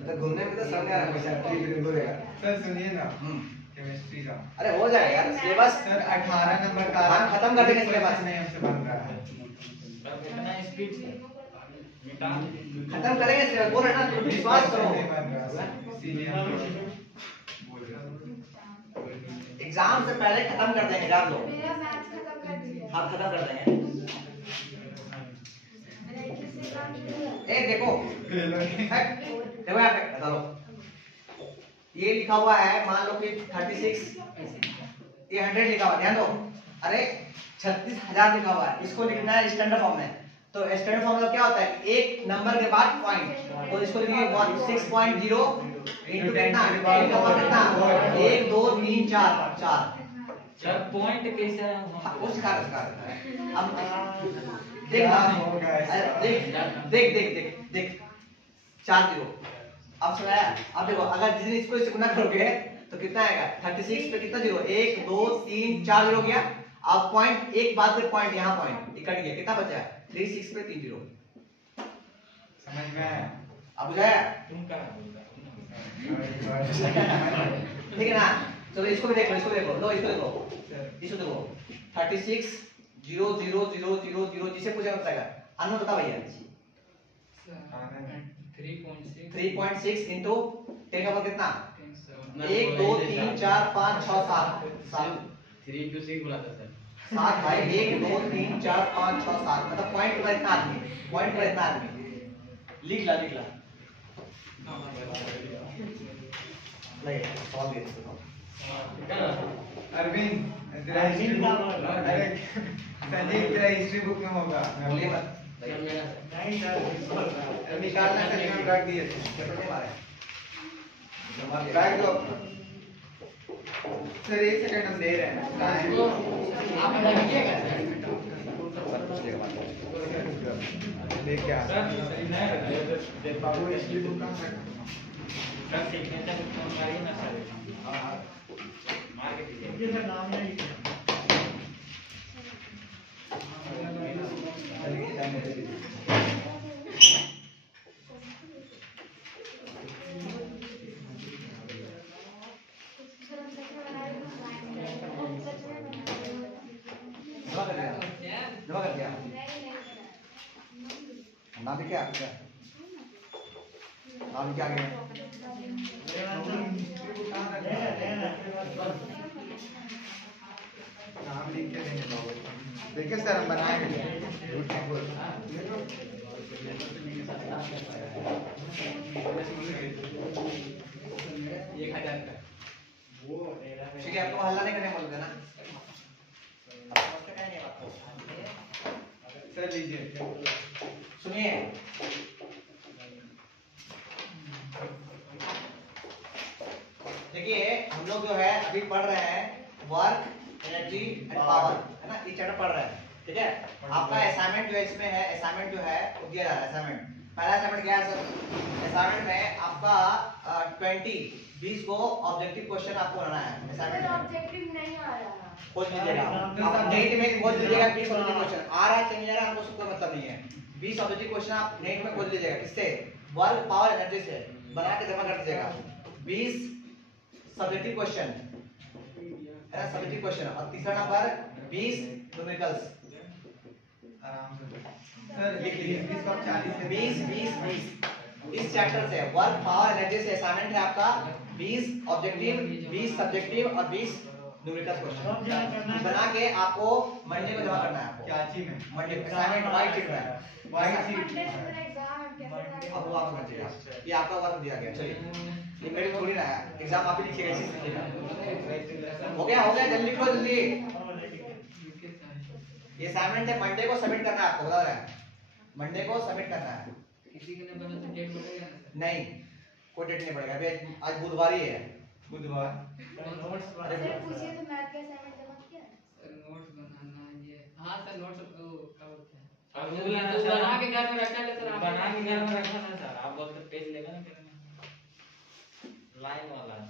मतलब घूमने में तो समझ आ रहा है पैसा फ्री बोलेगा। सर सुनिए ना केमिस्ट्री का। अरे हो जाएगा यार सिलेबस सर 18 नंबर का हम खत्म कर देंगे सिलेबस। नहीं हमसे बन रहा है। सर इतना स्पीड से मिटा खत्म करेंगे सिलेबस, बोल रहे ना तुम विश्वास करो। नहीं बन रहा इसीलिए हम बोल रहे हैं। एग्जाम से पहले खत्म कर देंगे, जान लो। मेरा मैथ्स खत्म कर दिया। हाँ खत्म कर देंगे। मैंने 21 से काम किया। ए देखो देखो यहाँ पे बता लो, ये लिखा हुआ है मान लो कि 36, ये 100 लिखा हुआ है, ध्यान दो। अरे 36,000 लिखा हुआ है, इसको लिखना है स्टैंडर्ड फॉर्म में। तो स्टैंडर्ड फॉर्म में क्या होता है एक नंबर के बाद पॉइंट, तो इसको लिखिए 6.0 इनटू कितना 10 का पावर कितना 1 2 3 4 सर पॉइंट कैसे है उस कारण अब देख देख देख देख देख 4 0 अब सुनाया। अब देखो अगर जिस दिन इसको इससे गुना करोगे तो कितना आएगा 36 पे कितना जीरो 1 2 3 4 जीरो गया। अब पॉइंट एक बाद में पॉइंट यहाँ पॉइंट कट गया, कितना बचा है 3 6 पे 3 जीरो। समझ में आया? अब बुझाया तुम कहां बोल ठीक है ना। चलो इसको भी देख लो, इसको देखो लो, इसको देखो, इसको देखो 36 0 0 0 0 0 जिसे पूछा बताएगा अनु बता भैया 3.6 इनटू 10 का पावर कितना 1 2 3 4 5 6 7 7 3 टू 6 बोला था सर 7 भाई 1 2 3 4 5 6 7 मतलब पॉइंट पर इतना आदमी, पॉइंट पर इतना आदमी लिख ला ले सॉल्व दे इसको। अरविंद तेरा हिस्ट्री बुक अरे संजय तेरा हिस्ट्री बुक में होगा। बोलिए मत नहीं सर निकालना सर में रख दिए थे पेपर में मारे बैग दो सर। 1 सेकंड हम दे रहे हैं टाइम। आप लगाइएगा देख क्या सर सही नहीं बाबू हिस्ट्री बुक कहाँ है? सर सिग्नेचर फोन करिए ना सर मार के दीजिए सर नाम नहीं सर हम सच में बनाए हैं। सच में बनाए हैं। नाम लिखे आपका नाम लिखे आगे नाम लिख के देंगे बाबू। देखिए सर हम बनाएंगे झूठ नहीं बोल। ठीक है आपको हल्ला नहीं करने बोलते ना आप समझते क्या नहीं बात को? सर लीजिए। सुनिए देखिए हम लोग जो है अभी पढ़ रहे हैं वर्क एनर्जी एंड पावर है ना, ये चैप्टर पढ़ रहे हैं ठीक है। आपका असाइनमेंट जो इसमें है असाइनमेंट जो है वो दिया जा रहा है असाइनमेंट। पहला असाइनमेंट क्या है सर? असाइनमेंट में आपका 20 को ऑब्जेक्टिव क्वेश्चन आपको बनाना है असाइनमेंट में। ऑब्जेक्टिव नहीं आ रहा। खोज लीजिएगा आप नेट में खोज लीजिएगा 20 ऑब्जेक्टिव क्वेश्चन आ रहा है चल नहीं आ रहा है हमको उससे कोई मतलब नहीं है। 20 ऑब्जेक्टिव क्वेश्चन आप नेट में खोज लीजिएगा किससे? वर्क पावर एनर्जी से बना के जमा कर दीजिएगा 20 सब्जेक्टिव क्वेश्चन है ना, सब्जेक्टिव क्वेश्चन। और तीसरा नंबर 20 न्यूमेरिकल्स आराम से सर लिख लीजिए। 20 को आप 40 से 20 इस चैप्टर से वर्क पावर एनर्जी से असाइनमेंट है आपका 20 ऑब्जेक्टिव 20 सब्जेक्टिव और 20 न्यूमेरिकल क्वेश्चन बना के आपको मंडे को जमा करना है आपको। क्या चीज में मंडे असाइनमेंट वाइट शीट में वाइट मंडे शीट से मेरा एग्जाम है, कैसे अब वो आप समझिएगा ये आपका वर्क दिया गया। चलिए ये मेरे थोड़ी ना है एग्जाम आप ही लिखिएगा इसी से लिखिएगा। हो गया जल्दी लिखो जल्दी। ये असाइनमेंट है मंडे को सबमिट करना है आपको बता रहा है मंडे को सबमिट करना है। किसी के ने बना तो डेट बढ़ेगा ना सर? नहीं कोई डेट नहीं पड़ेगा अभी आज बुधवार ही है। बुधवार। नोट्स सर पूछिए तो मैथ का असाइनमेंट जमा किया है? सर नोट्स बनाना ये हाँ सर नोट्स क्या बोलते हैं अब तो बोला ना तो सर, बना के घर में रखा है सर आप बना के घर में रखा ना सर। आप बोलते पेज लेगा ना करना लाइन वाला है।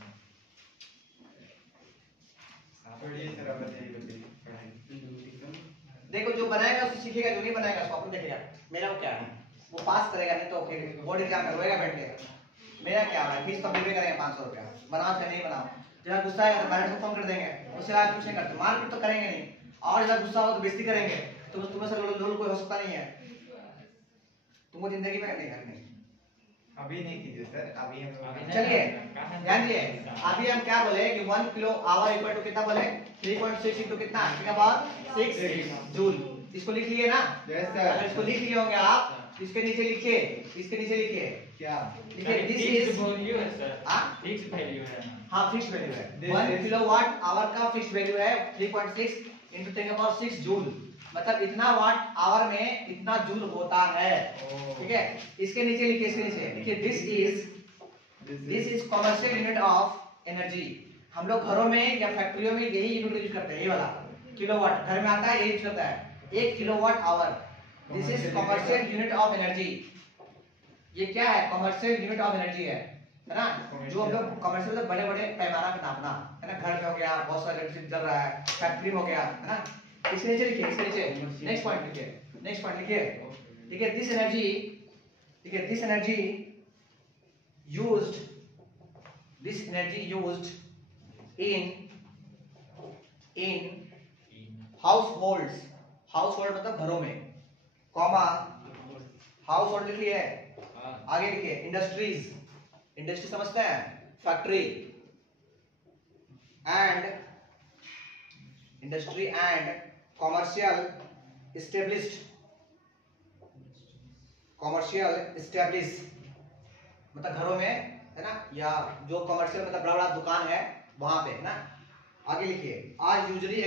पढ़िए सर आप बताइए पढ़ाई। देखो जो बनाएगा उससे सीखेगा जो नहीं बनाएगा उसको अपन देखेगा। मेरा वो क्या है वो पास करेगा नहीं तो फिर बोर्ड एग्जाम में रोएगा बैठ के। मेरा क्या है फीस तो पेमेंट करेंगे 500 रुपया बनाओ चाहे नहीं बनाओ। जब गुस्सा आएगा तो पेरेंट्स को फोन कर देंगे उससे आप कुछ नहीं करते मारपीट तो करेंगे नहीं। और जब गुस्सा हो तो बेइज्जती करेंगे तो तुम्हें से लोल कोई हो सकता नहीं है तुमको जिंदगी में नहीं करनी। अभी नहीं कीजिए सर अभी हम चलिए ध्यान दिए अभी हम क्या बोले कि 1 किलो आवर इक्वल टू कितना बोले 3.6 इंटू कितना पावर 6 जूल। इसको लिख लिए ना? यस अगर सर। इसको लिख लिए होंगे आप इसके नीचे लिखिए क्या लिखिए दिस फिक्स इज वैल्यू है सर। हाँ? फिक्स वैल्यू है ना। हाँ फिक्स वैल्यू है This 1 is- किलोवाट आवर का फिक्स वैल्यू है 3.6 इंटू 10⁻6 जूल मतलब इतना वाट आवर में इतना जूल होता है ठीक है। इसके नीचे लिखिए this is commercial unit of energy. हम लोग घरों में या फैक्ट्रियों में यही यूनिट यूज करते हैं ये वाला किलोवाट घर में आता है यही यूज करता है 1 kilowatt our. This is commercial unit of energy. ये क्या है कमर्शियल यूनिट ऑफ एनर्जी है ना जो हम लोग कमर्शियल मतलब बड़े बड़े पैमाना पे नापना है ना। घर में हो गया बहुत सारा इलेक्ट्रिसिटी चल रहा है फैक्ट्री में हो गया है ना। इसके नीचे लिखिए नेक्स्ट पॉइंट लिखिए ठीक है this energy used in households household मतलब घरों में कॉमा हाउसहोल्ड लिख लिए आगे लिखिए इंडस्ट्री समझते हैं फैक्ट्री एंड कॉमर्शियल एस्टेब्लिश मतलब घरों में है ना या जो कमर्शियल मतलब बड़ा बड़ा दुकान है वहां पे है ना। आगे लिखिए are usually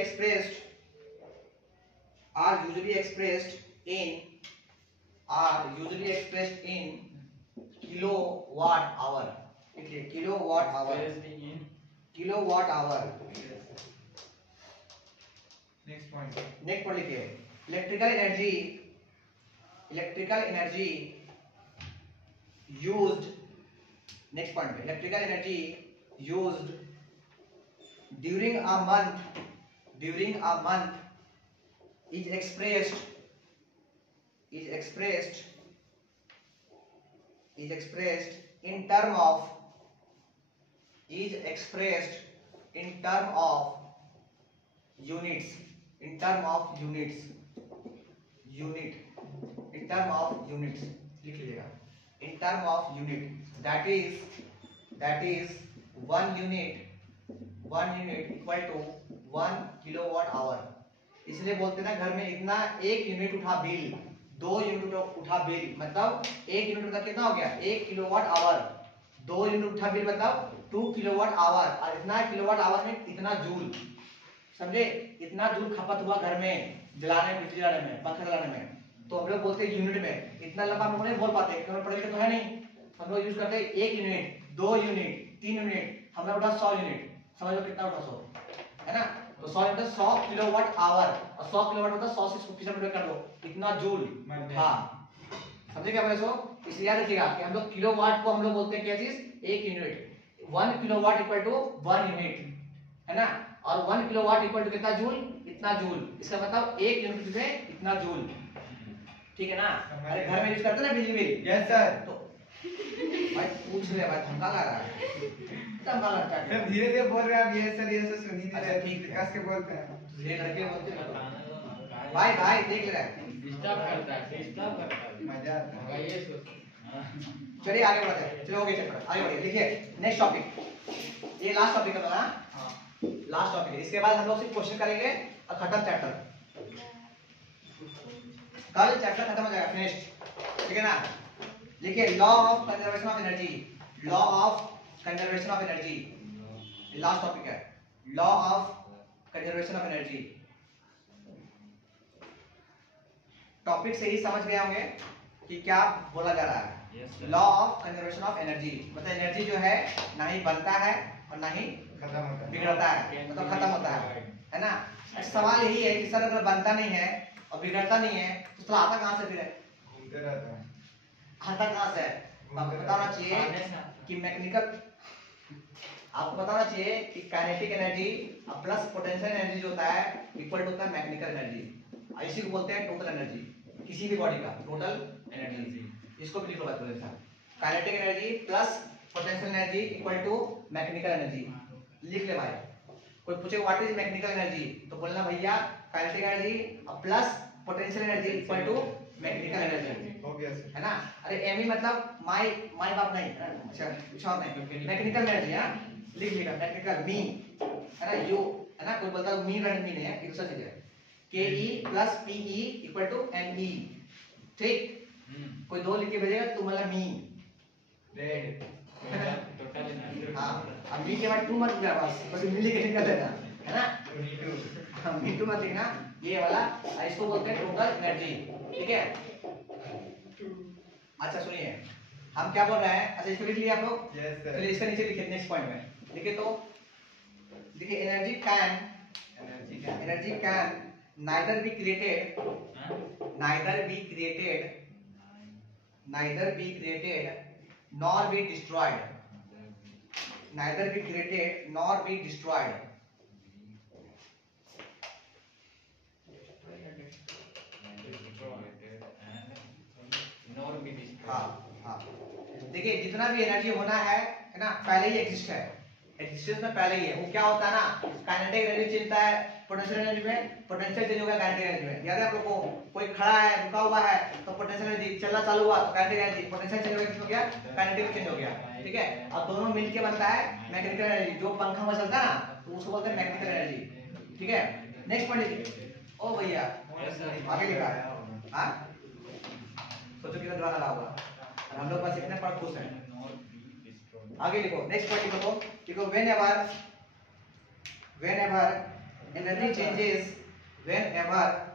expressed in kilowatt hour लिखिए kilowatt hour नेक्स्ट पॉइंट लिखिए electrical energy used next point electrical energy used during a month is expressed in term of units in term of units लिख लीजिएगा, in term of unit that is 1 unit equal to 1 kilowatt hour. इसलिए बोलते हैं ना घर में इतना 1 unit उठा बिल, 2 यूनिट उठा बिल, मतलब 1 यूनिट मतलब कितना हो गया 1 किलोवाट आवर, 2 यूनिट उठा बिल मतलब 2 किलोवाट आवर, और इतना किलोवाट आवर में इतना जूल, समझे, इतना जूल खपत हुआ घर में जलाने में, बिजली जलाने में, पंखा चलाने में। तो हम लोग बोलते हैं यूनिट में, इतना लंबा हम नहीं बोल पाते क्योंकि पढ़े लिखे तो है नहीं, हम लोग यूज करते हैं 1 यूनिट, 2 यूनिट, 3 यूनिट, हमने उठा 100 यूनिट, समझ लो कितना उठा 100, है ना। तो 100 मतलब 100 किलोवाट आवर, और 100 किलोवाट मतलब 100 से 50 मल्टीप्लाई कर दो, इतना जूल था, समझे क्या बोले। सो इसलिए याद रखिएगा कि हम लोग किलोवाट को हम लोग बोलते हैं क्या चीज 1 unit, 1 kilowatt equal to 1 unit, है ना, और 1 किलोवाट इक्वल टू कितना जूल, इतना जूल, इसका मतलब 1 यूनिट में इतना जूल, ठीक है ना। अरे घर में यूज करते हैं ना बिजली बिल। Yes sir. तो भाई पूछ रहे भाई, धमका लगा रहा है, धमका लगता है, सर धीरे धीरे बोल रहे हैं आप, यस सर सुन ही नहीं अच्छा, रहे, ठीक है। कस के बोलते हैं। ये लड़के बोलते हैं भाई भाई देख ले रहा है, डिस्टर्ब करता है। मजा आता है। ये सोच चलिए आगे बढ़ते हैं, चलो हो गया चैप्टर, आगे बढ़िए, लिखिए नेक्स्ट टॉपिक, ये लास्ट टॉपिक है ना, लास्ट टॉपिक है, इसके बाद हम लोग सिर्फ क्वेश्चन करेंगे और खत्म चैप्टर, कल चैप्टर खत्म हो जाएगा, फिनिश्ड, ठीक है ना। लिखिए law of conservation of energy, law of conservation of energy, ये लास्ट टॉपिक है, law of conservation of energy. Topic से ही समझ गए होंगे कि क्या बोला जा रहा है। Law of conservation of energy मतलब एनर्जी जो है ना ही बनता है और ना ही खत्म होता है। बिगड़ता है, मतलब खत्म होता है ना। सवाल यही है कि सर अगर बनता नहीं है और बिगड़ता नहीं है तो उसका आता कहाँ से फिर है, घूमते रहता है। आता कहाँ से है। आपको बताना चाहिए कि मैकेनिकल, आपको बताना चाहिए कि kinetic energy plus potential energy जो होता है इक्वल टू होता है मैकेनिकल एनर्जी। इसी को बोलते हैं टोटल एनर्जी, किसी भी बॉडी का टोटल एनर्जी। इसको भी लिखो बात बोले था, kinetic energy plus potential energy equal to mechanical energy. लिख ले भाई, कोई पूछे व्हाट इज मैकेनिकल एनर्जी तो बोलना भैया kinetic energy plus potential energy equal to mechanical energy, हो गया सर। है ना। अरे एम मतलब माई माई बाप नहीं, अच्छा कुछ और नहीं, मैकेनिकल एनर्जी है, लिख लिखा मैकेनिकल मी, है ना, यू, है ना, कोई बोलता है मी रन मी नहीं है, ये दूसरा चीज है। K E plus P E equal to N E, ठीक, कोई दो लिख के भेजेगा तो मतलब मी, रेड। Total energy. हाँ, अब मी के बाद टू मत लिखना, बस मी लिख के निकल देना, है ना, मी टू मत लिखना, ये वाला इसको बोलते हैं टोटल एनर्जी, ठीक है। अच्छा सुनिए हम क्या बोल रहे हैं, अच्छा इसको लिख लिया आप लोग, यस सर। चलिए इसका नीचे लिखिए नेक्स्ट पॉइंट में, लिखिए तो देखिए energy can neither be created nor be destroyed, neither be created nor be destroyed, हाँ देखिए जितना भी एनर्जी होना है ना पहले ही एग्जिस्ट है, एग्जिस्टेंस में पहले ही है। वो क्या होता है ना, काइनेटिक एनर्जी चलता है पोटेंशियल एनर्जी में, पोटेंशियल चेंज हो गया काइनेटिक एनर्जी में। याद है आप लोग को, कोई खड़ा है रुका हुआ है तो पोटेंशियल एनर्जी चलना चालू हुआ तो काइनेटिक एनर्जी, पोटेंशियल चेंज हो गया, किस हो गया काइनेटिक चेंज हो गया, ठीक है। अब दोनों मिलके बनता है मैकेनिकल एनर्जी, जो पंखा में चलता है ना तो उसको बोलते हैं मैकेनिकल एनर्जी, ठीक है। नेक्स्ट पॉइंट लिखिए, ओ भैया आगे लिखा है, हाँ सोचो कितना दिमाग लगा होगा, हम लोग बस इतने पर खुश हैं। आगे लिखो नेक्स्ट पॉइंट लिखो, लिखो whenever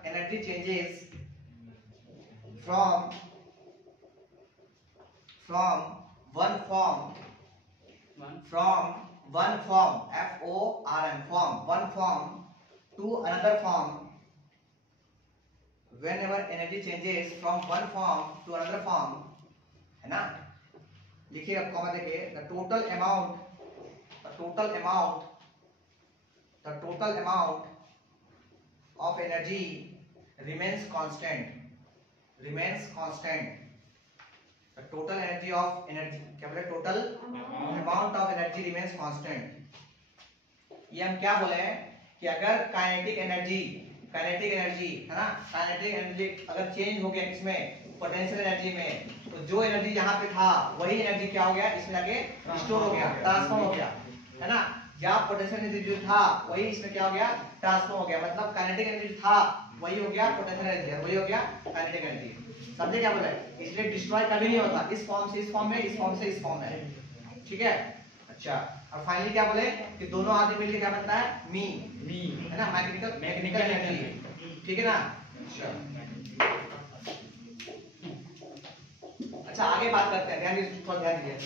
energy changes from one form one form to another form, whenever energy changes from one form to another form, है ना। लिखिए अब कॉमा देखिए, the total amount of energy remains constant, the total energy of energy क्या बोले, total amount of energy remains constant। ये हम क्या बोले हैं कि अगर काइनेटिक एनर्जी है ना, काइनेटिक एनर्जी अगर चेंज हो गया किसमें, पोटेंशियल एनर्जी में, तो जो एनर्जी यहाँ पे था वही एनर्जी क्या हो गया, इसमें आके स्टोर हो गया, ट्रांसफॉर्म हो गया, है ना। यहाँ पोटेंशियल एनर्जी जो था वही इसमें क्या हो गया, ट्रांसफॉर्म हो गया, मतलब काइनेटिक एनर्जी था वही हो गया पोटेंशियल एनर्जी, वही हो गया काइनेटिक एनर्जी। समझे क्या बोला है? इसलिए डिस्ट्रॉय कभी नहीं होता, इस फॉर्म से इस फॉर्म में, इस फॉर्म से इस फॉर्म में, ठीक है। अच्छा, और फाइनली क्या बोले कि दोनों आदमी मिलकर क्या बनता है, मी, है ना, मैकेनिकल एनर्जी, ठीक है ना। अच्छा आगे बात करते हैं, ध्यान दीजिए, थोड़ा ध्यान दीजिए।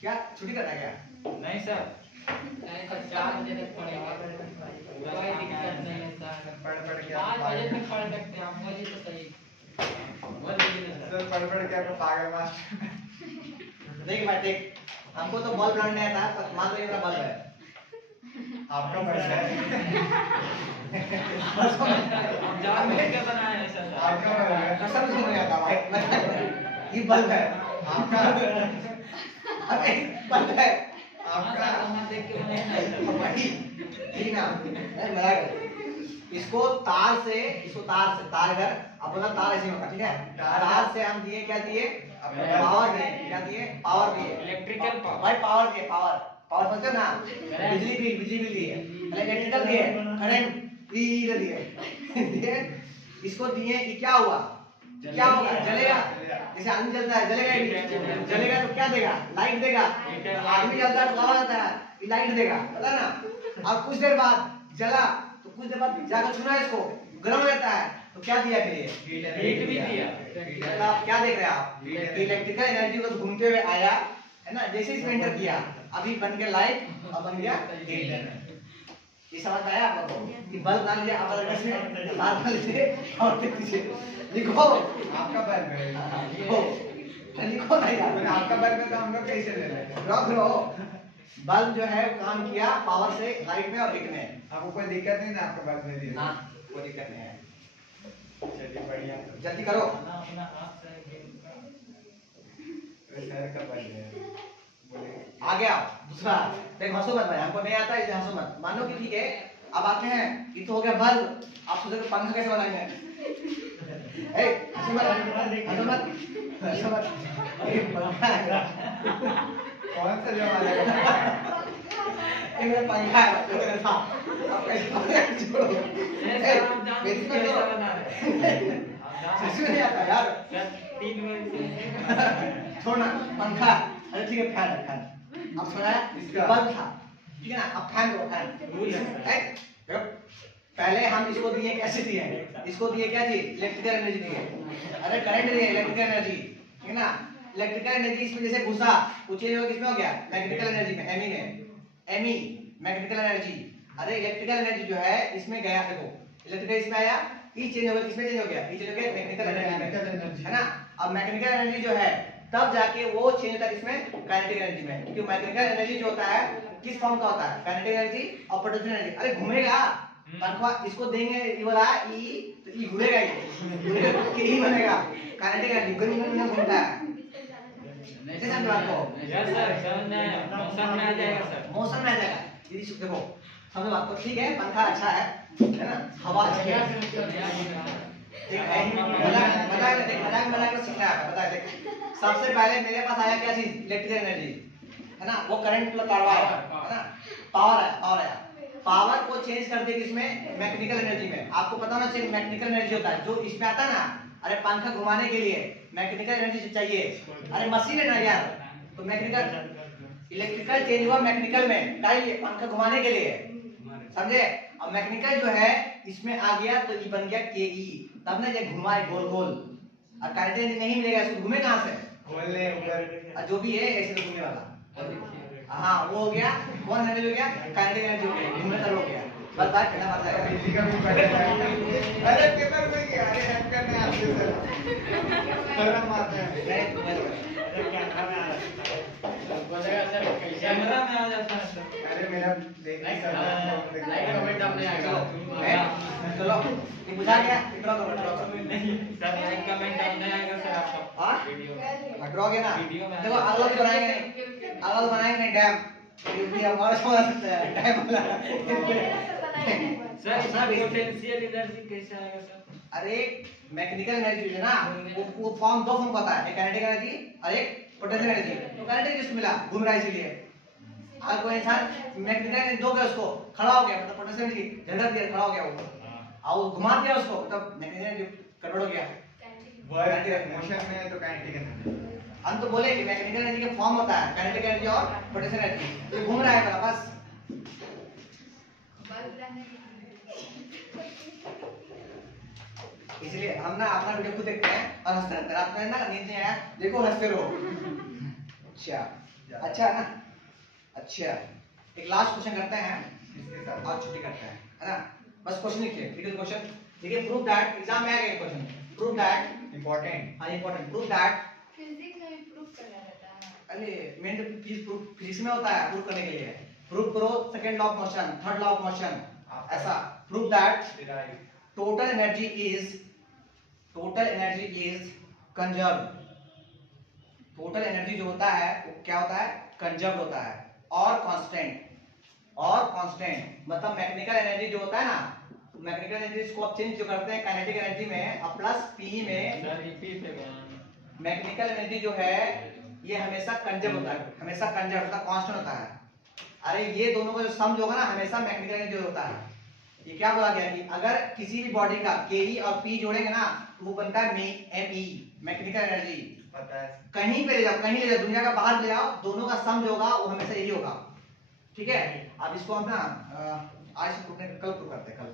क्या छुट्टी करना है क्या? नहीं सर, 4 बजे तक पढ़ेगा, कोई दिक्कत नहीं है सर, पढ़ के 5 बजे तक पढ़ सकते हैं आप, मुझे तो सही बोलिए ना सर। सर पढ़ के आपको पागल मास्टर। देखिए भाई देख, हमको तो बल्ब बनाने आता है, पर मान लो ये मेरा बल्ब है, आपका बल्ब है, हम जानबूझ के बनाए हैं सर। आपका बल्ब है, कसम से नहीं आता भाई, ये बल्ब है आपका अरे बल्ब है आपका आपका, हम देख के बनाए हैं सर। वही ठीक ना, नहीं मजाक, इसको तार से तार घर, अब बोला तार ऐसे होगा, ठीक है, तार से हम दिए क्या दिए, पावर दिए, क्या दिए, पावर दिए, इलेक्ट्रिकल पावर, भाई पावर दिए, पावर समझते हो ना, बिजली बिल दिए, इलेक्ट्रिकल दिए, करंट दिए, इसको दिए, ये क्या हुआ, क्या होगा, जलेगा, जैसे आदमी जलता है, जलेगा तो क्या देगा, लाइट देगा, आदमी जलता है तो क्या होता है, ये लाइट देगा, पता ना। और कुछ देर बाद जला तो कुछ देर बाद जाकर छूना इसको, गर्म हो जाता है, तो क्या दिया फिर ये, हीट भी दिया। मतलब आप क्या देख रहे हैं आप, इलेक्ट्रिकल एनर्जी बस घूमते हुए आया, है ना, जैसे इसमें एंटर किया अभी बन गया लाइट और बन गया हीट। ये समझ में आया आप लोगों को कि बल्ब डाल दिया, अब अलग से तार डाल दिए और फिर पीछे लिखो, आपका बल्ब है, लिखो नहीं यार, मैंने आपका बल्ब है तो हम लोग कैसे ले रहे रख लो। बल्ब जो है काम किया पावर से लाइट में और हीट में, आपको कोई दिक्कत नहीं ना, आपका बल्ब दे दिया, ना कोई दिक्कत नहीं है, चलिए बढ़िया। जल्दी करो। अपना हाथ से गेम का सर का बल्ब है, बोले आगे आओ, दूसरा देख, हंसो मत भाई, हमको नहीं आता इसलिए हंसो मत, मान लो कि ठीक है, अब आते हैं, ये तो हो गया बल्ब, आप सोचोगे पंखा कैसे बनाएंगे, हंसो मत, ये पंखा है, कौन सा जमाना का ये मेरा पंखा है, बच्चों के साथ, अब कैसे बनाएंगे, छोड़ो, बेइज्जती मत करो, सच में नहीं आता यार, 3 बजे छोड़ना, पंखा, अरे ठीक है, फैन है, फैन, अब सुना है, इसका बल्ब था, ठीक है ना, अब फैन दो, फैन, पहले हम इसको दिए कैसे दिए, इसको दिए क्या दिए, इलेक्ट्रिकल एनर्जी दिए, अरे करंट दिए, इलेक्ट्रिकल एनर्जी, ठीक है ना, इलेक्ट्रिकल एनर्जी इसमें जैसे घुसा, कुछ चेंज हो किसमें हो गया, मैग्नेटिकल एनर्जी में, एमई मैग्नेटिकल एनर्जी, अरे इलेक्ट्रिकल एनर्जी जो है इसमें गया, देखो इलेक्ट्रिकल इसमें आया, ई चेंज हो गया, किसमें चेंज हो गया, ई चेंज हो गया मैग्नेटिकल एनर्जी, है ना। अब मैग्नेटिकल एनर्जी जो है तब जाके वो चेंज होता है इसमें काइनेटिक एनर्जी में, क्योंकि मैग्नेटिकल एनर्जी जो होता है किस फॉर्म का होता है, काइनेटिक एनर्जी और पोटेंशियल एनर्जी, अरे घूमेगा पंखा, इसको देंगे ये वाला ई, तो ई घूमेगा, ये ही बनेगा काइनेटिक एनर्जी, घूमता है, नहीं समझ आपको, यस सर, समझ में आया, मौसम में आ जाएगा सर, मौसम में आ जाएगा, ये देखो समझो आपको, ठीक है, पंखा अच्छा है ना, हवा अच्छी है, मजाक में सीखना है, बता देख, सबसे पहले मेरे पास आया क्या चीज, इलेक्ट्रिकल एनर्जी, है ना, वो करंट प्लस पावर है ना, पावर आया, पावर को चेंज कर दे किसमें, मैकेनिकल एनर्जी में। आपको पता होना चाहिए मैकेनिकल एनर्जी होता है जो इसमें आता है ना, अरे पंखा घुमाने के लिए मैकेनिकल एनर्जी चाहिए, अरे मशीन है ना यार, तो मैकेनिकल इलेक्ट्रिकल चेंज हुआ मैकेनिकल में, चाहिए पंखा घुमाने के लिए, समझे। अब मैकेनिकल जो है इसमें आ गया तो ये बन गया के ई, तब ना ये घुमाए गोल गोल, और काइनेटिक नहीं मिलेगा इसको, घूमे कहां से, बोलने ऊपर जो भी है ऐसे तो घूमने वाला, हाँ वो हो गया, कौन एनर्जी हो गया, काइनेटिक एनर्जी हो गया, घूमने का हो गया, बस बात खत्म आता है। बिजली का भी पड़ेगा, अरे पेपर में क्या, अरे हेल्प करने आते सर, शर्म आता है, बोलेगा सर कैसे, कैमरा में आ जाता है सर, अरे मेरा देखने का लाइक कमेंट अपने आएगा, चलो ये बुझा गया, ड्रॉ करो, नहीं सर, लाइक कमेंट अपने आएगा सर, आपका हाँ वीडियो में, ड्रॉ गया ना, वीडियो में देखो अलग बनाएंगे नहीं, अलग बनाएंगे नहीं, डैम ये हमारा समझ सकता है, डैम वाला सर, इसका पोटेंशियल एनर्जी कैसे आएगा सर? अरे मैकेनिकल एनर्जी है ना, वो फॉर्म दो फॉर्म होता है, एक काइनेटिक एनर्जी और एक पोटेंशियल एनर्जी। तो काइनेटिक किसको मिला? घूम रहा है इसीलिए। अगर कोई इंसान मैकेनिकल एनर्जी दोगे उसको, खड़ा हो गया मतलब पोटेंशियल एनर्जी झटक दिया, खड़ा हो गया वो, और वो घुमा दिया उसको मतलब मैकेनिकल एनर्जी कन्वर्ट हो गया। वर्क मोशन में है तो काइनेटिक एनर्जी। हम तो बोले कि मैकेनिकल एनर्जी का फॉर्म होता है काइनेटिक एनर्जी और पोटेंशियल एनर्जी। तो घूम रहा है मेरा बस। इसलिए हम ना अपना वीडियो खुद देखते हैं और हंसते रहते हैं। आपको ना नींद नहीं आया, देखो हंसते रहो। अच्छा है ना? अच्छा, एक लास्ट क्वेश्चन करते हैं इसके साथ और छुट्टी करते हैं, है ना? बस क्वेश्चन लिखिए, ठीक है? क्वेश्चन देखिए, प्रूव दैट, एग्जाम में आएगा क्वेश्चन, प्रूव दैट, इंपॉर्टेंट। हाँ इंपॉर्टेंट, प्रूव दैट, फिजिक्स में भी प्रूफ करना रहता है। अरे मेन फिजिक्स में होता है प्रूव करने के लिए। प्रूव करो second law of motion, third law of motion, ऐसा। Prove that total energy is conserve. Total energy जो होता है वो क्या होता है? कंजर्व होता है और कांस्टेंट। मतलब मैकेनिकल एनर्जी जो होता है ना, मैकेनिकल एनर्जी को आप चेंज जो करते हैं काइनेटिक एनर्जी में और प्लस पी में, मैकेनिकल एनर्जी जो है ये हमेशा कंजर्व होता है, हमेशा कंजर्व होता है, कांस्टेंट होता है। अरे ये दोनों का जो सम जो होगा ना, हमेशा मैकेनिकल एनर्जी जो होता है। ये क्या बोला गया कि अगर किसी भी बॉडी का के और पी जोड़ेंगे ना तो वो बनता है ME, मैकेनिकल एनर्जी। पता है। कहीं पे ले जाओ, कहीं ले जाओ, दुनिया का बाहर ले जाओ, दोनों का सम जो होगा वो हमेशा यही होगा। ठीक है? अब इसको हम ना आज से कल प्रूव करते हैं कल।